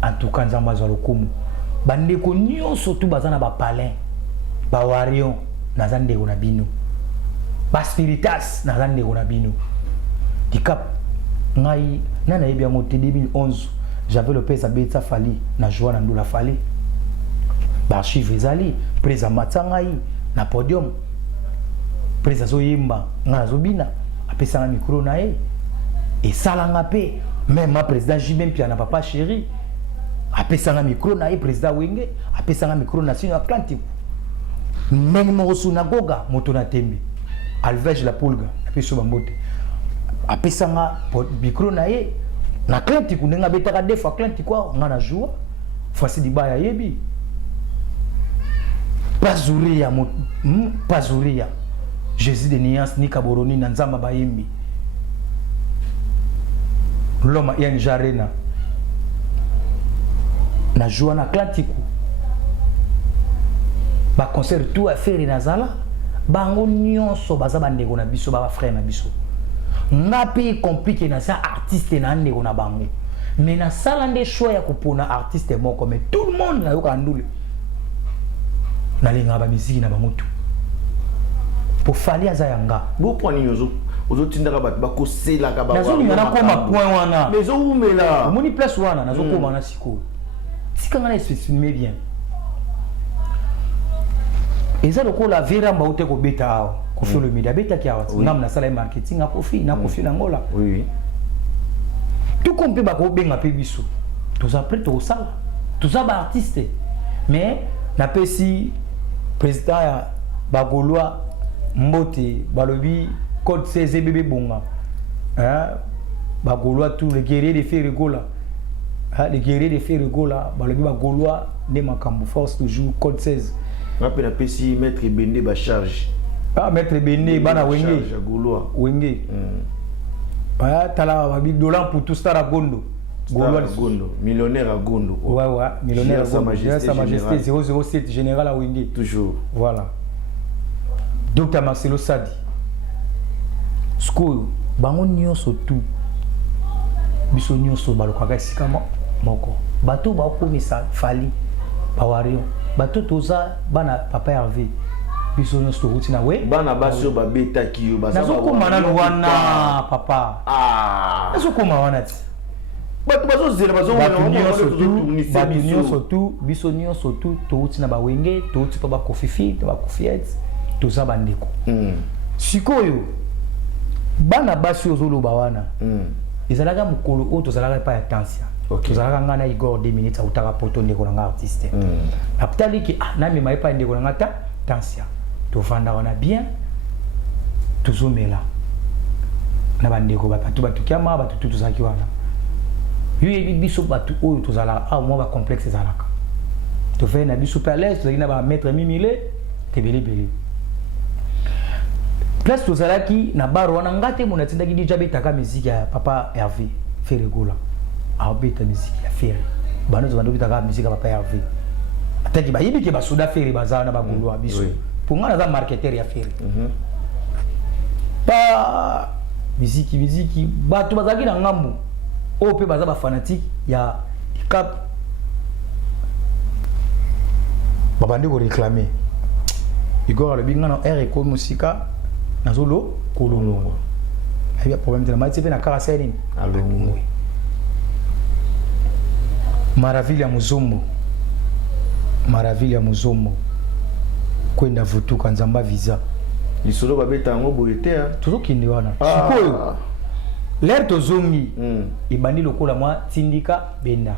en tout cas nzamba zo lokum bandeko nyonso tu bazana ba palin ba warion naza ndeko na bino ba spiritas naza ndeko na bino dikap ngai nana yebi yango te 2011 j'avais le pesa beta fali na joie na ndula fali ba archive ezali presa matsangai na podium presa zo yimba nga zo bina apesa na micro na e salanga pe même ma président Jibem pia na papa chéri apesanga micro na président Wenge apesanga micro na sino Atlantique même mo sunagoga moto na tembe alvege la pulga apeso bambote apesanga micro na na Atlantique ndenga betaka def Atlantique kwa nga na joie fasi dibaya yebi pazuria Jésus de Niance ni Kaboroni na nzamba bayimbi Loma ya Njarena na joie na Atlantique ba concert tout à faire na zala bango nyonso baza bandeko na biso ba frère na biso ngapi compliqué na ça artiste na ndeko na bango mais na sala nde choix ya kupona artiste moko mais tout le monde na yoka ndule na linga ba musique na bango tout pour fali azayanga bo poni yozo ozotinda ka bat ba ko sela ka ba nazo ngana koma point wana mais zo umela moni place wana nazo koma na siko sikanga na filmer bien eza lokola vera mba ute ko beta awa ko filo media beta ki awa ngam na sala marketing akofi na kofi na ngola oui tout compte ba ko benga pe biso tous après tout ça tous ba artiste mais na pesi président ya bagolwa mbote balobi code 16 bébé bonga hein bagolwa tout les guerriers de Ferregola les guerriers de Ferregola balobi bagolwa ne makambo force toujours code 16 rappel na pesi maître Bende ba charge maître Bende bana wenge golwa wenge tala babi dollar pour tout star à Gondo Gondo millionnaire à Gondo ouais millionnaire à Sa Majesté 007 général à Wenge toujours voilà Dr Marcelo Sadi school bango nyonso tout biso nyonso balokaka esika moko bato bakomisa fali bawario bato toza bana papa Hervé biso nyonso tokuti na we bana basio babeta kiyo baza nazokoma nanu wana papa nazokoma wana ti bato bazozela bato nyonso tu biso nyonso tu tokuti na bawenge tokuti pa bakofifi to bakofiet toza bandeko sikoyo bana basi ozoloba wana ezalaka mukolo o tozalaka pa ya tension tozalaka ngana Igor 2 minutes utaka poto ndeko na artiste apitali ki na mema pa ndeko na ngata tension to vanda wana bien tozomela na bandeko batu kiama batu tozaki wana yo biso batu oyo tozalaka moi ba complexe ezalaka tu fais na biso pe à l'aise tu na mettre mimile te belé place to zalaki na bar wana ngate mona tindaki déjà betaka musique ya papa Hervé Ferregola a beta musique ya Ferre bano zo bando betaka musique ya papa Hervé ataki ba yibi ke ba soda Ferre bazana ba gulu biso pour ngana za marketeur ya Ferre ba musique ba to bazaki na ngambu o pe baza ba fanatique ya cap babandi ko réclamer Igor le bingana air ko musika nazolo kolongo il y a problème de la maladie na karaseni alongo maraville ya muzombo kwenda vutuka nzamba visa lisolo babeta ngo boyete tuzokindi wana sikoyo l'air tozongi ibandi lokola mwa tindika benda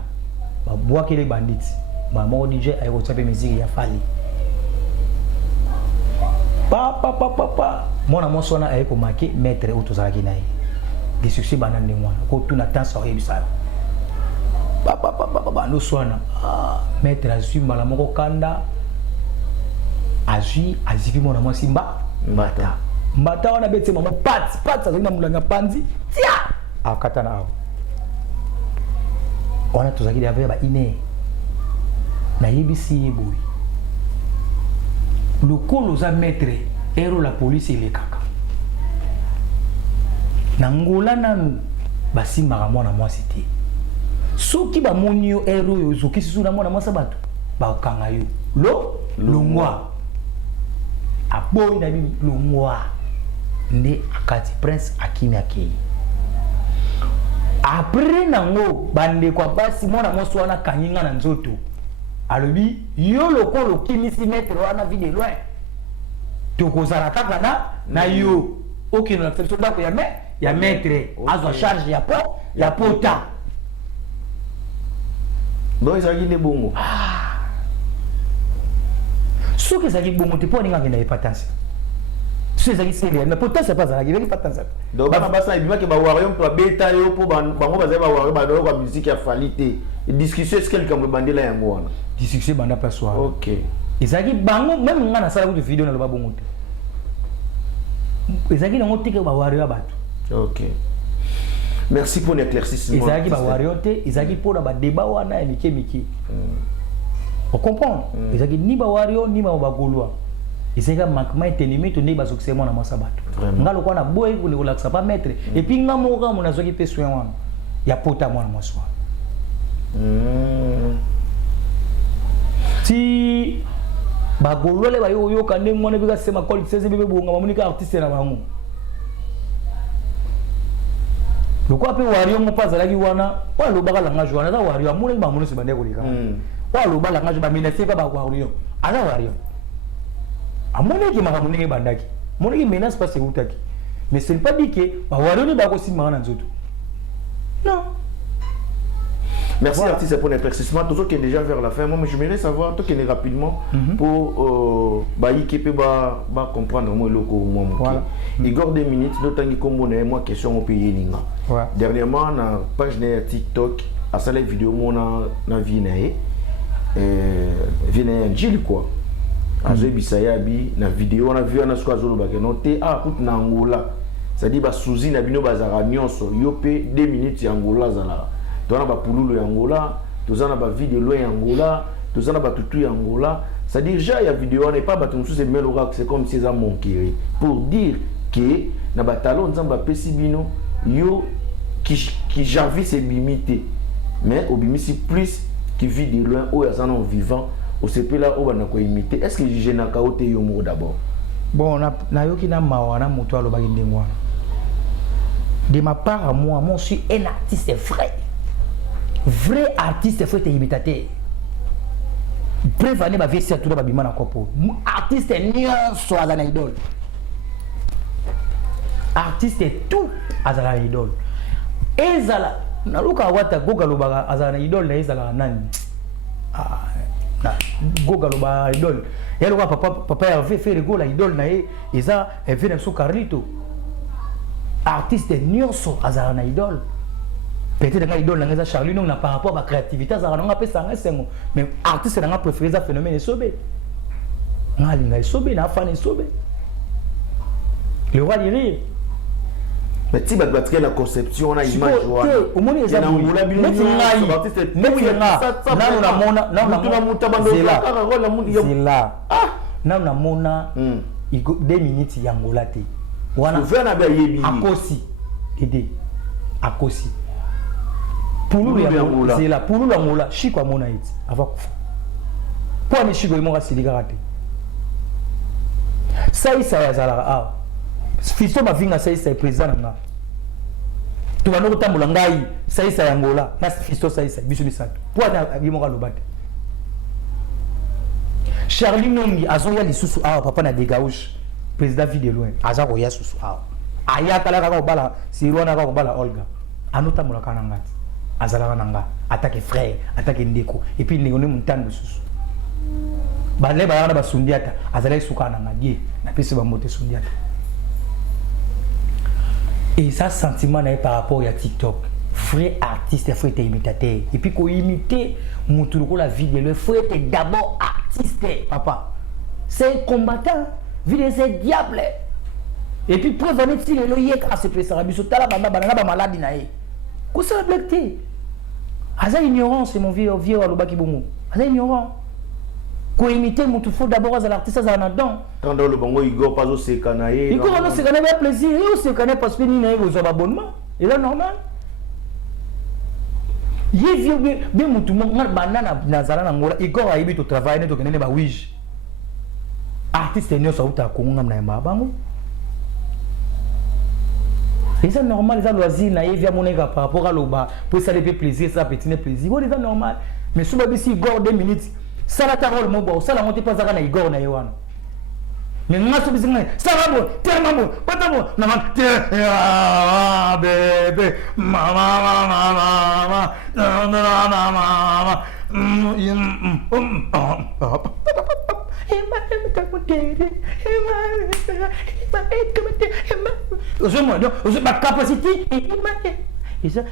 babwakele banditi mama DJ ayiko tsape musique ya fali papa mona mosona ayiko marqué maître utozalaki naye des succès banande mwana ko tuna tansa oyebisa papa no swana maître azui mala moko kanda azui azivi mona mwasi mbata wana betse mama pat azali na mulanga panzi tia akata na awo wana tozalaki ave ba ine na yebisi boy le colo za maître ero la police ile kaka na ngola nanu basimaka mwana mwasi te soki bamoni yo ero yo zokisi su na mwana mwasi bato bakanga yo longwa aboyi na bibi longwa nde akati prince akimi akei après nango bande kwa basi mwana mwasi wana kanyinga na nzoto alobi yo lokolo kimisi maître wana vide loin tokozala kaka na yo okino na section ndako ya maître azwa charge ya pota donc ezalaki nde bongo soki ezalaki bongo te mpo ningaki na epatance so ezalaki seria mais potence epa azalaki ezalaki patance donc bana basa ebimaki bawario mpo babeta yo mpo bango bazali bawario badoloko ya musique ya fali te discussion eske likambo ebandela yango wana discussion ebanda mpe soir ok ezalaki bango même nga nasala kutu video naloba bongo te ezalaki nango teke bawario ya bato ok merci pour l'éclaircissement ezalaki bawario te ezalaki mpona badeba wana ya mike on comprend ezalaki ni bawario ni bagolwa ezalaki manquement etenimi to nde bazokisa mwana mwasi bato nga lokwa na boyi kolakisa pa maître et puis nga moko mo nazwaki mpe soin wana ya pota mwana mwasi wana ti bagolole bayo yoka nde mwana bika sema call 16 bebe bonga mamunika artiste na bango lokwa pe wario mo pazalaki wana walo baka langa jwana za wario amuna ba muno se bande ko lika walo bala langa ba mina se ba wario ala wario amuna ki maka muninge bandaki muninge menace pas utaki mais c'est pas dit que ba wario ni ba ko simama na nzoto non. Merci voilà. Artiste pour l'éclaircissement. Tout ce qui est déjà vers la fin. Moi, je voudrais savoir tout qui est rapidement pour comprendre moi le voilà. Igor 2 minutes. D'autant que comme on a moi question au pays ninga. Dernièrement na page de TikTok à ça les vidéos mon na vinae vinae Gilles quoi. Azo bisayabi na vidéo on a vu na squazo lo bagenote kut na Angola. Ça dit ba souzi na bino bazara nyonso yope 2 minutes Angola zala. Tozana ba pululu ya Angola, tozana ba vidéo ya Angola, tozana ba tutu ya Angola. C'est-à-dire déjà il y a vidéo on n'est pas battu sous ces melora c'est comme si ça manquait pour dire que na ba talon nzamba pesibino yo qui javi c'est bimité mais au bimisi plus qui vit de loin ou ya sana vivant au CP là au bana ko imiter est-ce que je na kaote yo mo d'abord bon na yoki na mawana moto alobaki ndengwana de ma part à moi je suis un artiste vrai artiste faut être imitateur prévenez ba vieille tout ba bimana kopo artiste nyonso azana idole artiste tout azana idole ezala naluka wata goga loba azana idole na ezala nani na goga loba idole yalo papa Hervé Ferregola idole na eza vena so Carlito artiste nyonso azana idole peut-être nga idole nga Charlie non na par rapport à créativité ça nga pesa nga sengo mais artiste nga préféré ça phénomène sobe nga linga sobe na fan sobe le roi du rire mais tu vas battre la conception on a image au moins les amis na mona 2 minutes ya ngola te wana akosi ede akosi pulu ya ngola c'est la pulu la ngola chiko amona iti ava kufa po ni chiko imoka silika kate saisa ya zala a fiso mavinga saisa président nga tu vas nous tambola ngai saisa ya ngola na fiso saisa biso misato po na imoka lobate Charlie Nongi azoya lisusu awa papa na dégauche président vie de loin aza ko ya susu awa aya kala ka bala sirwana ka bala Olga anota mola kana ngati azala nanga attaque frère attaque ndeko et puis ngone muntando susu bale bana ba sundiata azala suka nanga die na pese ba mote sundiata et ça sentiment na par rapport à TikTok vrai artiste faut être imitateur et puis ko imiter mutu ko la vie de loin faut être d'abord artiste papa c'est un combattant vie de ces diables et puis preuve en est-il le yek à se presser biso tala bana ba maladie na e ko ça blague aza ignorance mon vieux alobaki bongo aza ignorant ko imiter mutu faut d'abord à l'artiste à dedans quand le bongo Igor pas au sekanaye Igor no sekanaye ba plaisir et au sekanaye parce que ni na aux abonnement et là normal ye vieux be mutu mo ngal banana nazala na ngola Igor a ibi to travail ne to kenene ba wige artiste ne so uta ko ngam na ma bango et c'est normal ça loisir na ye via monega par rapport à loba pour ça le plaisir ça petit plaisir c'est normal mais sous babi si Igor 2 minutes ça la parole mo bo ça la monte pas za na Igor na yewana mais ngaso bisinga ça va bon tellement bon pas bon na ma bébé mama ma capacité et ça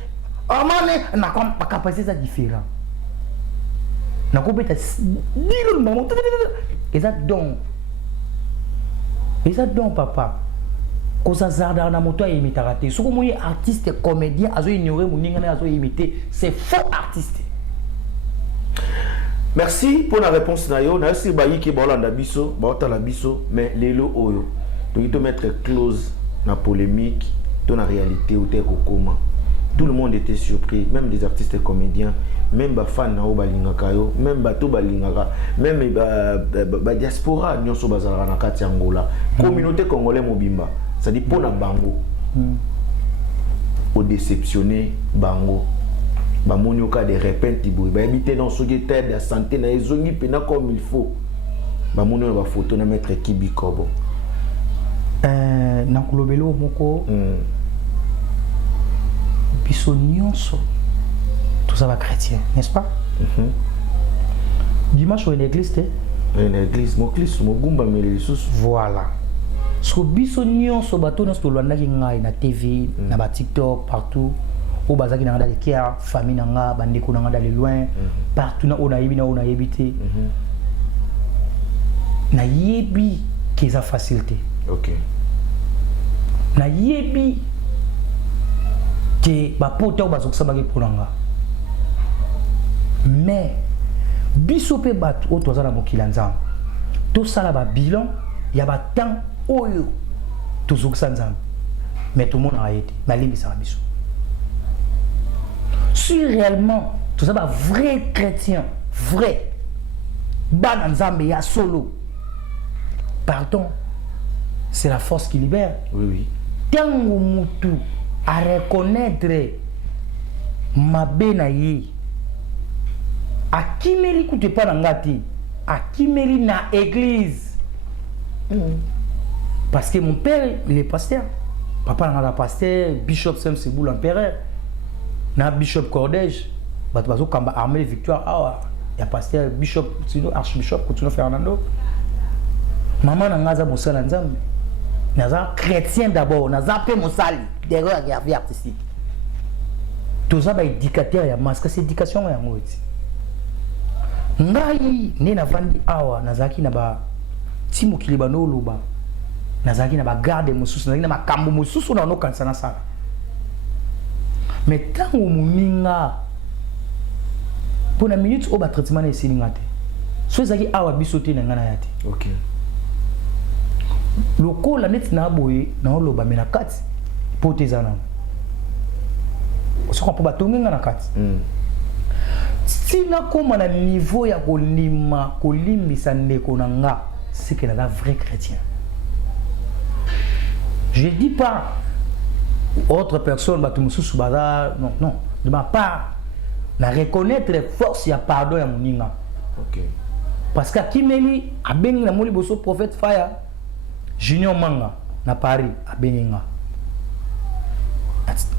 na capacité ça différent na ko beta dilon maman et ça donc papa ko ça zarda na moto imitara te soko moye artiste comédien azo ignorer moninga na azo imiter c'est faux artiste. Merci pour la réponse nayo na si bayi ki bolanda biso ba la biso mais lelo oyo donc il doit mettre close na polémique dans la réalité ou te kokoma tout le monde était surpris même des artistes et comédiens même ba fan na obalingaka yo même ba to balingaka même ba diaspora nyonso bazala na kati Angola communauté congolaise mobimba ça dit pour na bango au déceptionner bango ba moni au cas de repente boy ba habiter dans ce état de santé na ezongi pena comme il faut ba moni ba photo na maître Kibikobo na kulobelo moko biso nyonso tout ça va chrétien n'est-ce pas dimanche au l'église une église mo Christ mo gumba mele lisusu voilà so biso nyonso bato na stolanda ki ngai na TV na ba TikTok partout au bazaki na ngada kia famille na nga bandeko na ngada le loin partout na ona yebi na ona yebité na yebi ki za facilité OK na yebi que ba pota bazokisa baki ponanga mais biso pe bat o toza na mokila nzambe to sala ba bilan ya ba temps oyo tozokisa nzambe mais tout le monde a été malimbi sa biso si réellement tout ça ba vrai chrétien vrai ban nzambe ya solo pardon c'est la force qui libère oui tango mutu à reconnaître ma benaye à qui mérite écoute pas n'angati à qui mérite na église parce que mon père il est pasteur papa n'a pasteur bishop Sam Sebou l'empereur na bishop Cordège bato kamba armée victoire ah ya pasteur bishop sinon archbishop Coutinho Fernando maman n'angaza mosala nzambe naza chrétien d'abord naza pe mosali derrière la vie artistique toza ba éducateur ya masse c'est éducation ya ngoti ngai ne na vandi awa nazaki na ba timu kilibano loba nazaki na ba garde mususu nazaki na makambo mususu na onokanisa na sala mais tango muninga pona minute o ba traitement na esilinga te so ezaki awa biso te na ngana ya te OK lokola net na boye na oloba mena kati potezana so ko ba tongenga na kati sina koma na niveau ya kolima kolimbisa ndeko na nga c'est que la vrai chrétien je dis pas autre personne ba tumususu baza non de ma part na reconnaître les forces ya pardon ya muninga OK parce que kimeli abengi na moli boso prophète Fire Junior Manga na Paris abenga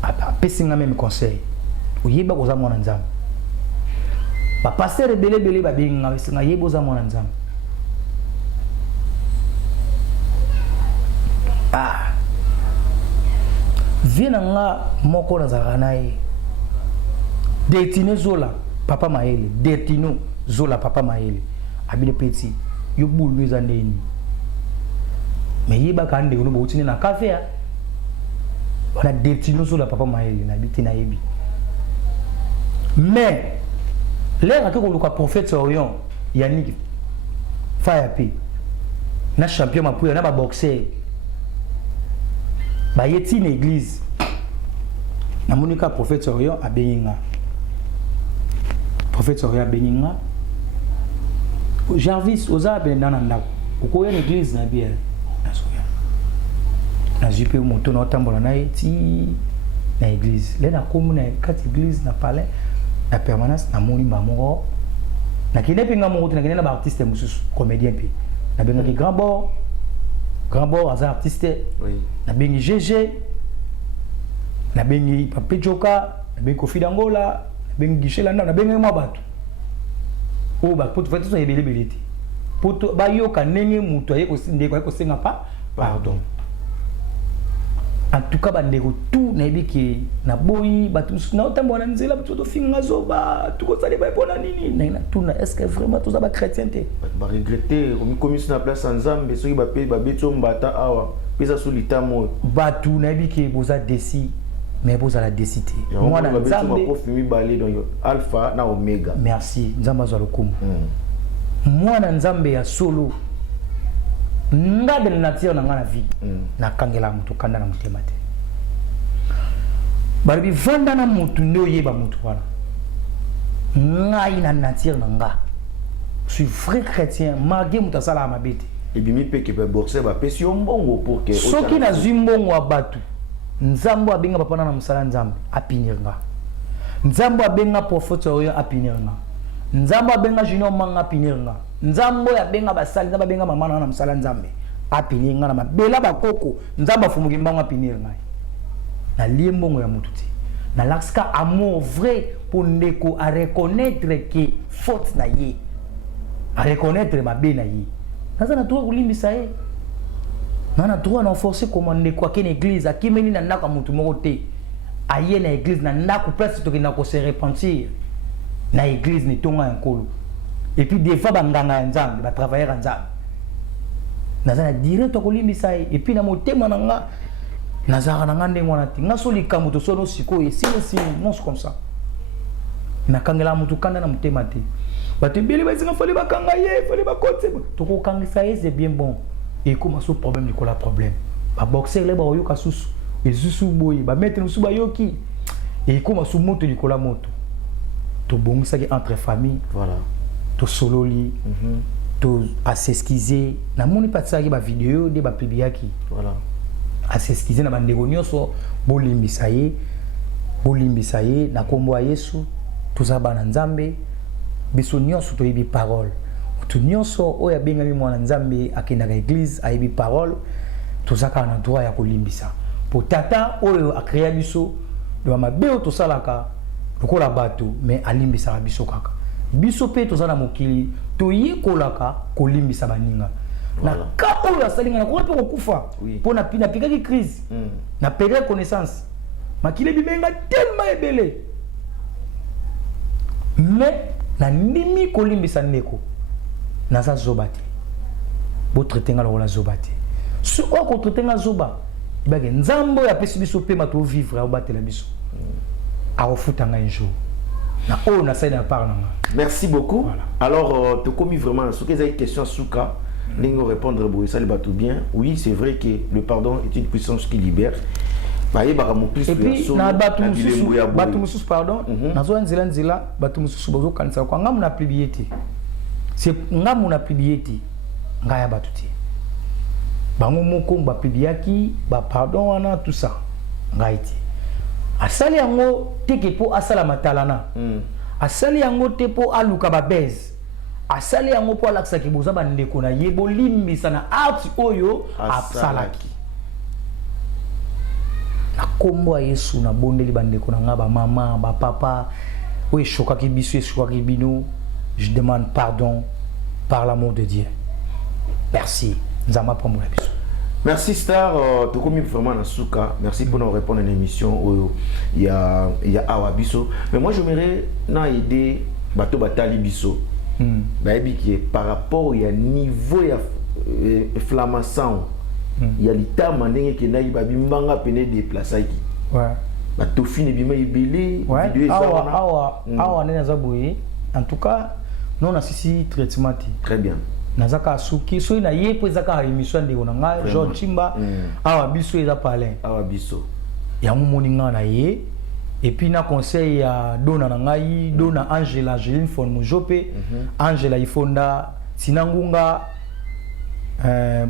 apesinga même conseil oyeba koza mwana nzambe ba pasteur belé ba benga besinga yebo za mwana nzambe vienanga moko na zaranai Detino Zola papa Maele Detino Zola papa Maele abile petit yo bulu za ndeni mais yeba kande ono botini na café wana Detino Zola papa Maele na biti na yebi mais l'air que ko prophète Orion Yannick Fire na champion mapuya na ba boxer ba yeti na église na monika prophète Orion abenga prophète Orion abenga Jarvis oza ben dans ndako ukoya na église na bière na soya na jipe moto na tambola na eti na église le na komu na kati église na palais na permanence na moni mamongo na kine pinga mongo na kine na ba artiste mususu comédien pi na benga ki grand bord as artiste oui na bengi GG na bengi Pape Joka na bengi Kofi Dangola na bengi Gishelanda na bengi mabatu o ba poto fete so ebele belete poto ba yoka nenge muto ayeko sindeko ayeko senga pa pardon en tout cas bandeko tout na ebiki na boyi batu na otambo na nzela batu to finga zoba tuko sale ba pona nini na tout na est-ce que vraiment tout ça ba chrétienté ba regretter comme sur la place Nzambe soki ba pe ba beto mbata awa pesa solita mo batu na ebiki boza desi mais boza la décité moi na Nzambe ko fimi balé donc alpha na omega merci Nzamba zo lokumu moi na Nzambe ya solo ngade na nature na ngana vie na kangela mutu kanda na mutema te baribi vanda na mutu ndo yeba mutu wana ngai na nature na nga je suis vrai chrétien malgré mutasala mabete et bimi pe ke boxer ba pesi mbongo pour que soki na zimbongo abatu Nzambo abenga papa na musala Nzambe apiniranga Nzambo abenga prophète Orion apiniranga Nzambo abenga Junior Manga apiniranga Nzambo ya benga basali Nzambo benga mama na musala Nzambe apininga na mabela bakoko Nzambo afumuki mbango apiniranga na liembongo ya mututi na laska amour vrai pour ndeko à reconnaître que faute na ye à reconnaître mabe na ye naza na droit kulimbisa ye na droit na forcer comment ndeko akene église akimeni na ndako mutu moko te aye na église na ndako place to kina ko se repentir na église ni tonga ya nkolo et puis des fois banganga ya Nzambe ba travailler ya Nzambe naza na direct ko limbisa ye et puis na motema na nga nazara na ngande ngwana ti ngaso likamu to sono siko et si non comme ça na kangela mutu kanda na motema te batebeli bazinga fali bakanga ye fali bakotse to ko kangisa ye c'est bien bon et comment ce problème de quoi problème ba boxer le ba yoka susu et susu boy ba mettre musu ba yoki et comment ce moto de kola moto to bongisa ki entre famille voilà to sololi to asesquiser na moni patsa ki ba vidéo de ba publiaki voilà asesquiser na bandeko nyonso bolimbisa ye na kombo ya Yesu tozaba na Nzambe biso nyonso to yebi parole tout nyonso oya bengami mwana Nzambe akenda ka église ayebi parole tozaka na droit ya kolimbisa po tata oyo akrea biso do mabeo to salaka lokola bato mais alimbisa biso kaka biso pe tozana mokili to yekolaka kolimbisa baninga na ka oyo asalinga na ko pe kokufa po na pina pikaki crise na perdre connaissance makile bimenga tellement ebele mais na ndimi kolimbisa ndeko naza zoba te bo traiter nga la zoba te so ko traiter nga zoba ibage nzambo ya pesi biso pe mato vivre au batela biso a refuta nga un jour na o na saina par na. Merci beaucoup. Voilà. Alors tu commis vraiment ce que avez question souka n'ingo répondre bo ça le batou bien. Oui, c'est vrai que le pardon est une puissance qui libère. Et puis na batu mususu pardon nazo nzela batu mususu bozo kanisa kwa ngamu na plibiete c'est ngamu na plibiete ngaya batu ti bango moko ba plibiaki ba pardon wana tout ça ngaiti asali yango teke po asala matalana asali yango te po aluka ba base asali yango po alaksa ki boza ba ndeko na yebo limbisa na art oyo asalaki na kombo Yesu na bondeli bandeko na nga ba mama ba papa oui chokaki biso chokaki bino je demande pardon par l'amour de Dieu. Merci nzama prendre la biso. Merci Star tu commis vraiment na souka merci pour nous répondre à l'émission il y a awa biso mais moi j'aimerais na aider bato batali biso baebi qui est par rapport il y a niveau ya flamassan il y a l'état mandenge qui n'a pas bimbanga peine déplacer qui ouais ba tofine bima ibele vidéo awa nena zaboyi en tout cas non assisi traitement très bien nazaka suki so ina yepo ezaka émission ndeko na nga George Chimba awa biso eza palin awa biso ya moninga na ye et puis na conseil ya dona na ngai dona Angela Jeline Fon Mujope Angela ifonda sinangunga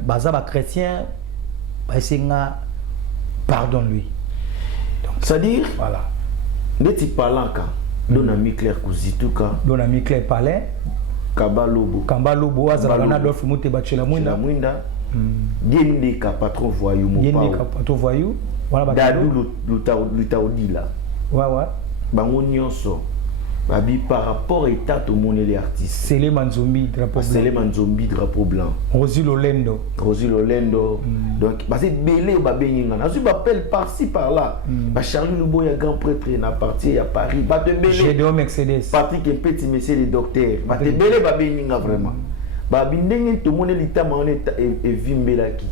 baza ba chrétien ba esenga pardon lui donc c'est-à-dire voilà ndeti palanka dona mi clair kuzituka dona mi clair palin Kambalobo azala na Adolphe Muté bachela mwinda Yendeka patron voyou mon Yendeka patron voyou voilà ba Dadou lutaudila ouais bango nyonso babi par rapport état tout monde les artistes Seleman Zombi drapeau blanc Rosie Lolendo donc parce que belé ba beninga na su appelle par-ci par-là ba Charlie Luboya grand prêtre na parti à Paris ba te belé Gédéon Mercedes Patrick et petit monsieur les docteurs ba te belé ba beninga vraiment ba bindenge tout monde l'état ma on est et vimbelaki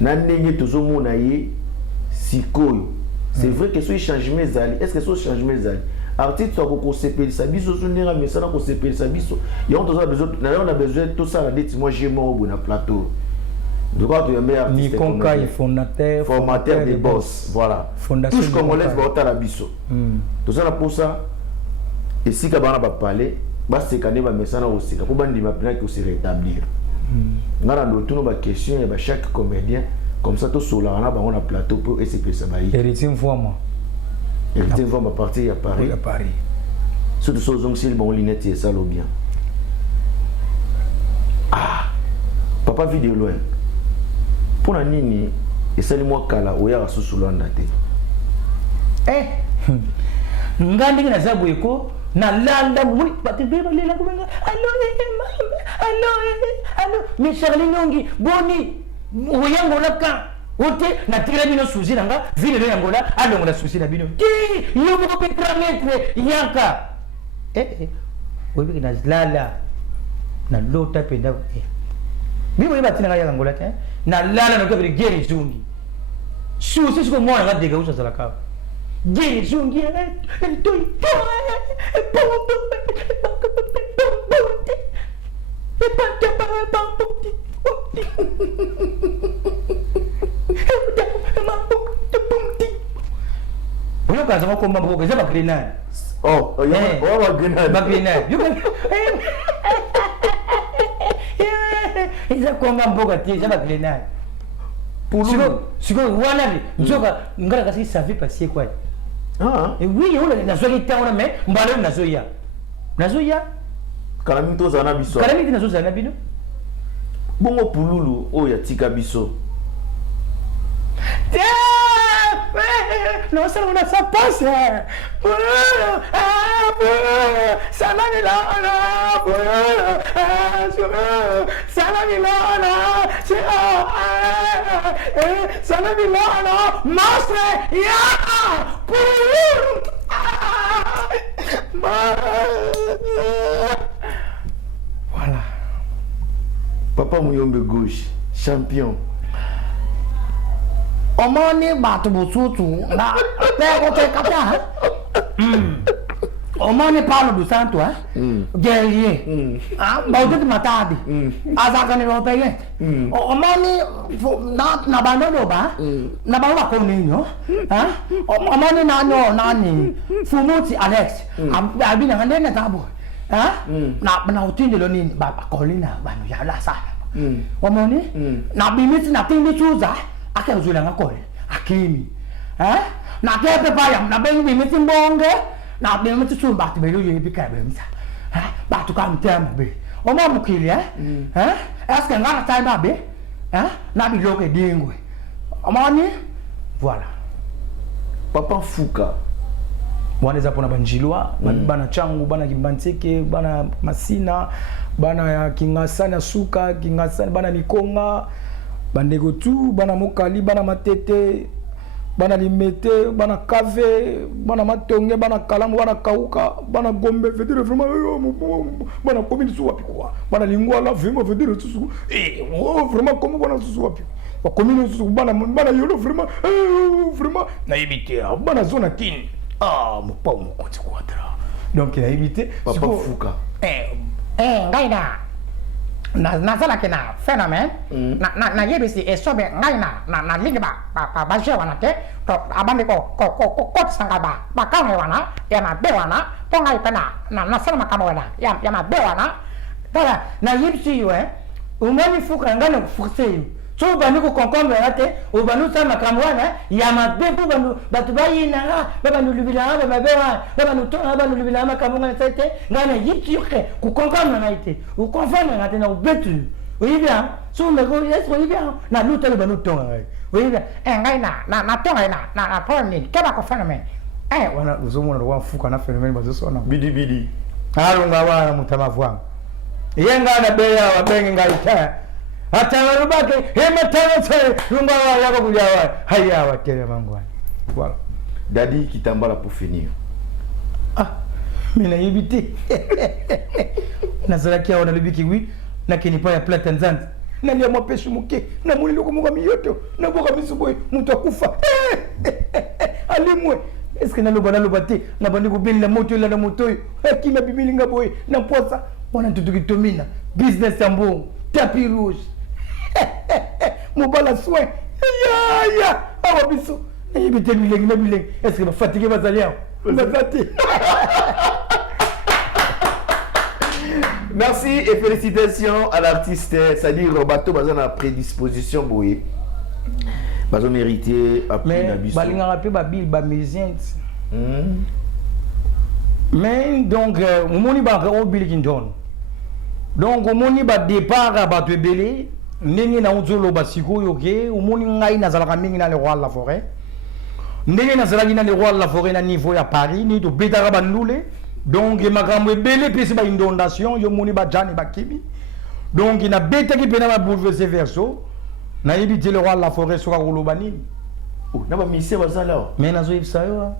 na ndenge tozomona ye sikoyo. C'est vrai que ce changement zali est-ce que ce changement zali artiste soit ko sepeli sabiso sonera mais ça na ko sepeli sabiso il y a besoin tout ça la dit moi j'ai mon bon plateau de quoi tu es meilleur artiste Nikonka est formateur des boss voilà fondation tous congolais ba la biso tout ça pour ça et si ka bana ba parler ba se kané ba mesana aussi ko bandi ma plan que se rétablir ngara ndo tuno ba question et ba chaque comédien comme ça tout sur la on a plateau pour essayer ça bailler héritier moi partir à Paris surtout sur zone s'il bon lunette et ça lo bien papa vidéo loin pour la nini et ça moi kala oya sous l'andate ngandi na zabu eko na landa muli patibeba lela kumenga allo mais Charlie Nyongi boni oyango laka ote na tira bino suzi nanga vile yango la alongo la suzi na bino ti yo mo pe krametre yanka obi na lala na lota penda bibo iba tina ya yango la te na lala no kabiri geri zungi suzi siko mwana nga dega usa sala ka geri zungi Yo kaza ko komba boko za bakrinane. Wa grenade. Bakrinane. Iza komba mboka tie za bakrinane. Siko wana ni nzoka ngara kasi savi passer quoi. Et oui, on a nazoki taona mais mbalo nazoya. Nazoya kalami to zana biso. Kalami nazo zana bino. Bongo pululu oya tika biso. Non, ça ne ça passe. Voilà. Papa Mouyombe gauche, champion. Omoni batu busutu na pego te kata. Omoni Paulo dos Santos, guerrier. Baudit matadi. Azaka ni ropeye. Omoni na banono ba. Na bawa koninyo. Omoni nani Fumuti Alex. Abina ngane tabo. Na utinde lo nini ba kolina banu ya la sana. Omoni na bimiti na tindi chuza. Ake uzula ngakole akimi na kepe paya na bengi miti mbonge na bimiti chumba tibelu yebi kabe msa batu ka mtema be oma mukili eske ngana taima be na biloke dingwe amani voilà. Papa Fouka wanaweza pona banjilwa bana changu bana kimbanteke bana masina bana ya kingasana suka kingasana bana nikonga bandego tu bana mokali bana matete bana limete bana kave bana matonge bana kalamu bana kauka bana gombe vedere vraiment bana komini su wapi kwa bana lingwala vraiment vedere susu vraiment comme bana susu wapi ba komini susu bana yolo vraiment na éviter bana zona kin mopa mokonzi kwatra donc na éviter Papa Fouka ngaina na zala kena phénomène na yebisi esobe ngaina na ligiba ba je wana te to abande ko sanga ba kawe wana ya na be wana to ngai pena na sala kama wana ya na be wana dala na yebisi yo umani Fuka ngana forcer so banu ko concombre ate o banu sama kama wana ya mabe bu banu batu bayina banu lubila banu to banu lubila kama ngana tete ngana yibsi yo ku concombre na ite o confirme ngate na betu oui bien so me go yes oui bien na luta banu to oui bien ngai na to ngai na problem ke ba ko phénomène wana uzomona wa Fuka na phénomène bazo sona bidi alunga wana mutamavu yenga na beya wa bengi ngaita hata warubake hematana tele lunga wa yako kujawa haya wa tele mangwani voilà. Dadi Kitambala pour finir. Mina yibiti nazalakia wana lubiki wi na kinipa ya plata nzanzi na lia mwapesu muke na mwili loko mga miyoto na boka misuboy mutu akufa alimwe eske na luba te na bandi kubili la moto ila na moto kina bibili nga boy na posa wana tutukitomina business ya mbongo tapis rouge mobala soin ya awa biso yibite bilengi na bilengi eske ba fatigué bazali yao bazati. Merci et félicitations à l'artiste, c'est-à-dire Bato Bazan a prédisposition boye. Bazo mérité à plus mais balinga rappelé ba bil ba musicien. Mais donc moni ba ko bil kindon. Donc moni ba départ ba to belé ndenge na uzolo basiko yoke moni ngai na zalaka mingi na le roi de la forêt. Ndenge na zalaki na le roi de la forêt na niveau ya Paris ni to betaka bandule. Donc makambo ebele pesi ba inondation yo moni ba jani ba kibi. Donc ina betaki pena ba bouleverser verso na yibiti le roi de la forêt soka kolobani. Na ba mise bazala. Mais nazo yibisa yo.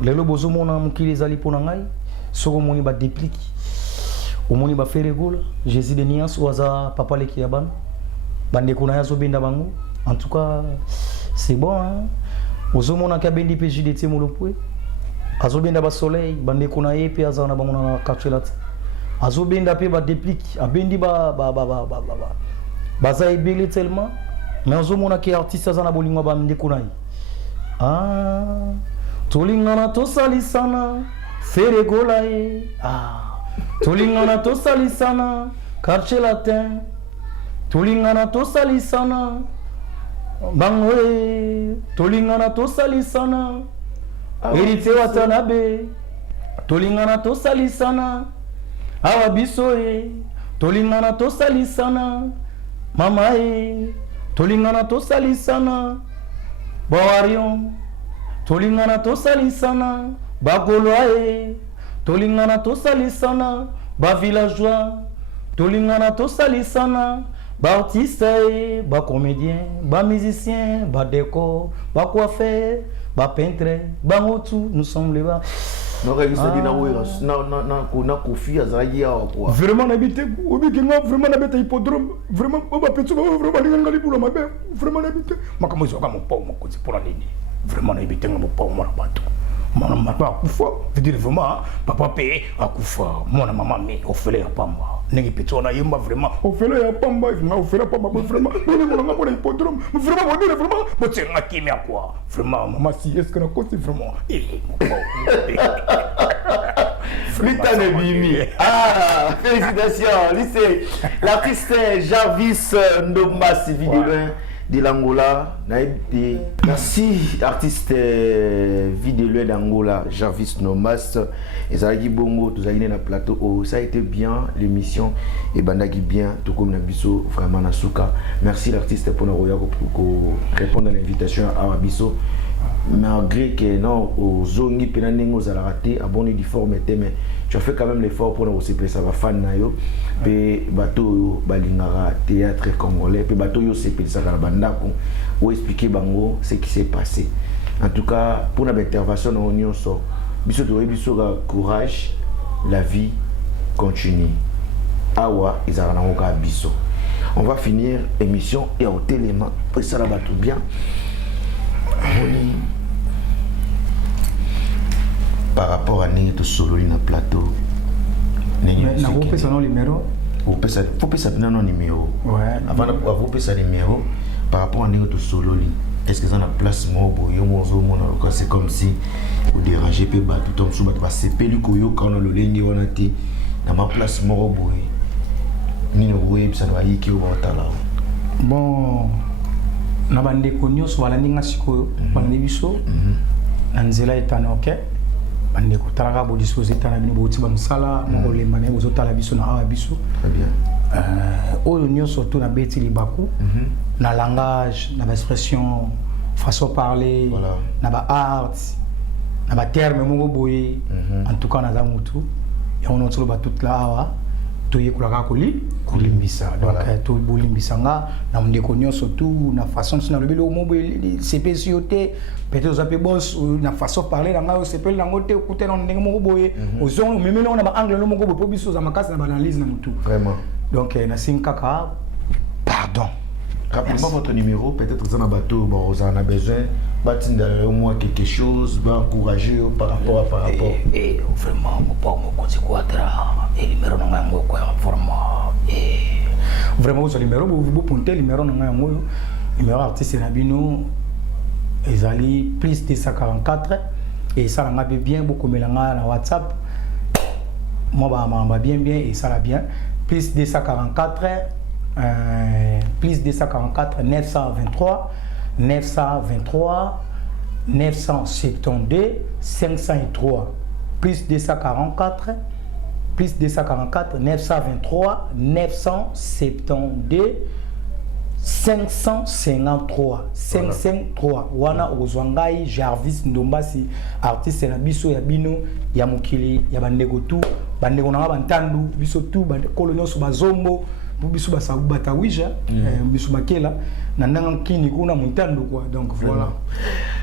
Lelo bozo mona mukili zali pona ngai soko moni ba déplique. O moni ba faire gola Jésus de Nias waza papa leki ya ban. Bande kuna yazo benda bango. En tout cas, c'est bon hein. Ozo mona ka bendi peji de temolopwe. Azobenda ba soleil bande kuna yepe azana bangona na katuelat azobenda pe ba déplique abendi ba baza ebele tellement mais azomona ke artiste azana bolingo ba mde kuna tolingana tosalisana fere gola e tolingana tosalisana quartier latin tolingana tosalisana bangwe tolingana tosalisana Erite watanabe tolingana tosalisana awa biso tolingana tosalisana mama tolingana tosalisana bawarion tolingana tosalisana bagolwa tolingana tosalisana ba villageois tolingana tosalisana ba artiste ba comédien ba musicien ba décor ba coiffeur ba peintre, bangotu, nous sommes les bas. Non, vraiment n'habité vraiment n'habité hippodrome vraiment vraiment n'habité makamozo kama pour la ligne vraiment n'habité pour moi bateau mon maman akufa veut dire vraiment papa payé akufa mon maman mais au fait ya pamba nengi peto na yemba vraiment au fait ya pamba au fait la pamba vraiment on a pour hippodrome vraiment on dire vraiment c'est un kimia quoi vraiment maman si est-ce que na côté vraiment Litane Bimi. Ah, félicitations. Lycée. L'artiste Jarvis Ndombassi de l'Angola. Merci, artiste vidéo d'Angola, Jarvis Ndombassi. Et ça a été bongo, tout ça a été dans le plateau. Oh, ça a été bien, l'émission. Et bandagi bien, tout comme Nabiso, vraiment Nasuka. Merci l'artiste pour nous répondre à l'invitation à Abisso. Malgré que non, aux zones pénales aux raté, abonné du fort mais tu as fait quand même l'effort pour nous aussi ça va fan nayo, puis bateau balingara théâtre congolais, puis bateau yo c'est ça la banda pour expliquer bango ce qui s'est passé. En tout cas, pour notre intervention dans l'union so, biso courage, la vie continue. Awa izara na ngoka biso. On va finir l'émission et au téléma, puis ça va tout bien. Par rapport à notre solo dans le plateau, vous pouvez son numéro. Vous pouvez son numéro. Avant de vous pouvez son numéro par rapport à notre solo. Est-ce que ça a place c'est comme si vous dérangez peu bas tout comme ça c'est pelu koyo quand le lundi on a été dans ma place moro boy. Ni web ça va y qui au là. Bon na bandeko nyonso balandi nga sikoyo balandi biso na nzela etana ok bandeko talaka bo disposer etana bino boti ba musala mokolemba na bozotala biso na awa biso très bien oyo nyonso to na beti libaku na langage na expression façon parler voilà. Na ba art na ba terme moko boye en tout cas na za mutu ya on otolo ba toute la awa toyekolaka kolimbisa donc tolimbisa nga na ndeko nyonso tout na façon na lobeli omo CP siote peut-être ozape boss na façon parler na nga CP na ngote écouter na ndenge moko boye ozon même na ba angle no moko boye po biso za makasi na ba analyse na mutu vraiment donc na sinkaka pardon. Rappelez-moi votre numéro, peut-être que vous en avez besoin, au moins quelque chose, encourager par rapport à vraiment, et numéro vraiment, vous avez numéro, vous pointez le numéro numéro artiste Nabino, Ezali, plus 244, et ça l'a bien, beaucoup de na WhatsApp, moi, bien, et ça l'a bien, plus 244. Plus 244 923 923 972 503 plus 244 923 972 553 553 wana ozwangai Jarvis Ndombassi artiste na biso ya bino ya mokili ya bandeko tu bandeko na bantandu biso tu bandeko nyonso bazombo biso batawija biso makela na ndanga kini kuna muntando quoi donc voilà.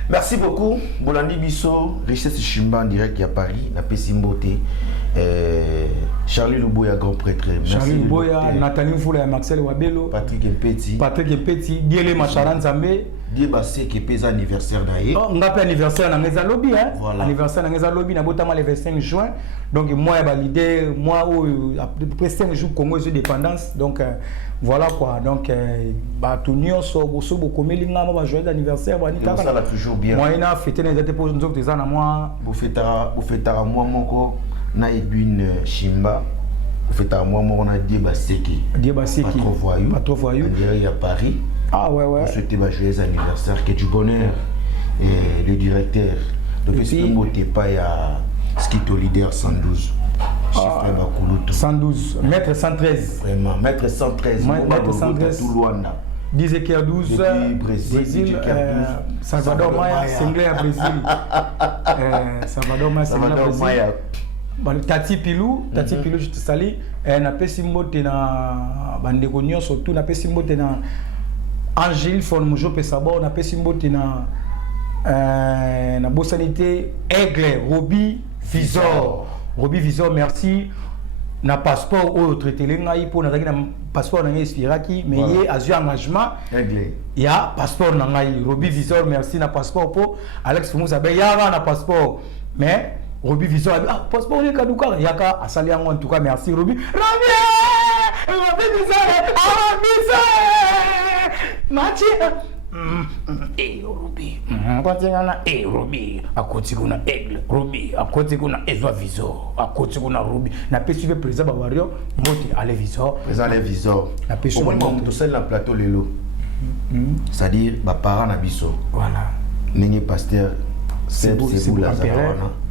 Merci beaucoup Bolandi biso Richesse Chimba en direct à Paris na Pesimbote Charlie Luboya grand prêtre. Charlie Luboya, Nathalie Mfula ya Maxel Wabelo, Patrick Mpeti, Diele Macharan Zambe, Diebase qui pèse anniversaire d'ailleurs. Oh, on appelle anniversaire dans les lobby hein. Voilà. Anniversaire dans les lobby na botama le 25 juin. Donc moi il y a l'idée moi après 5 jours Congo de dépendance donc voilà quoi. Donc bah tout nyonso boso bokomelinga ma joyeux anniversaire ba nitaka. Ça va toujours bien. Moi ina fêter les étés pour nous autres ça na moi. Vous fêtera moi moko na Edwin Chimba. Vous fêtera moi moko na Diebaseki. Pas trop voyou. Il y a Paris. Ah ouais. Vous souhaitez un joyeux anniversaire, que du bonheur. Et le directeur, donc si vous ne pas à Skito Leader 112. Chiffre 112, mètre 113. Vraiment, mètre 113. Mètre 113. Depuis 10 Brésil, Salvador Maia, Singlé à Brésil. Salvador Maia, Singlé à Brésil. Tati Pilou, je te salue. Na pesimbote na bandeko nyonso surtout na pesimbote na Angile Fonmujo Pesabo, na pesimbote na bosanité Aigle Roby Visor. Roby Visor, merci. Na passeport au traité lengai pour na passeport na expiraki mais il a eu engagement anglais. Il y a passeport na ngai. Roby Visor, merci na passeport pour Alex Fumusa be yara na passeport mais Roby Visor passeport ni kaduka yaka asali en tout cas merci Roby. Roby Visor, Mathieu. Roby. Kwatingana Roby. Akoti kuna Aigle. Roby. Akoti kuna Ezwa Visor. Akoti kuna Roby. Na pe suivre président Bawario. Moti allez Visor. Président les Visor. Na pe suivre comme tout seul na plateau lelo. C'est-à-dire ba parents na biso. Voilà. Ningi pasteur c'est la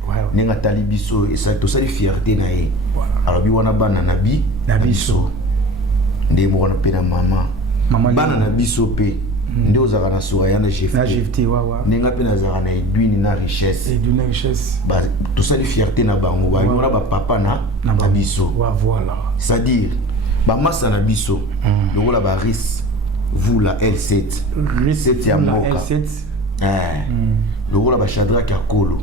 Voilà. Ninga tali biso et ça tout ça les fierté na ye. Alors bi wana bana na biso. Ndemo wana pe na maman. Bana na biso pe. Nde ozaka na soya na GFT wa ninga pe na zaka na edwini na richesse ba tout ça de fierté na bango ba yona ba papa na biso wa voilà c'est-à-dire ba massa na biso lokola ba ris vous la L7 L7 ya moka lokola ba Shadrack ya kolo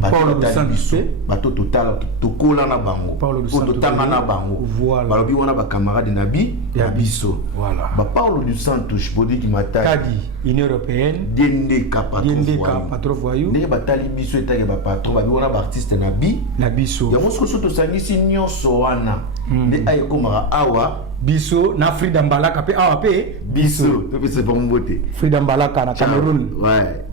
Paulo dos Santos bato total tokola na bango totanga na bango balobi wana ba camarade na biso voilà ba Paulo dos Santos podi ki mata kadi Union européenne DND patron voyou ndenge batali biso etake ba patron ba wana ba artiste na biso ya mosko soto sangisi nyonso wana nde ayekomaka awa biso na Frida Mbalaka pe awa pe biso to pe c'est pas mbote Frida Mbalaka na Cameroun ouais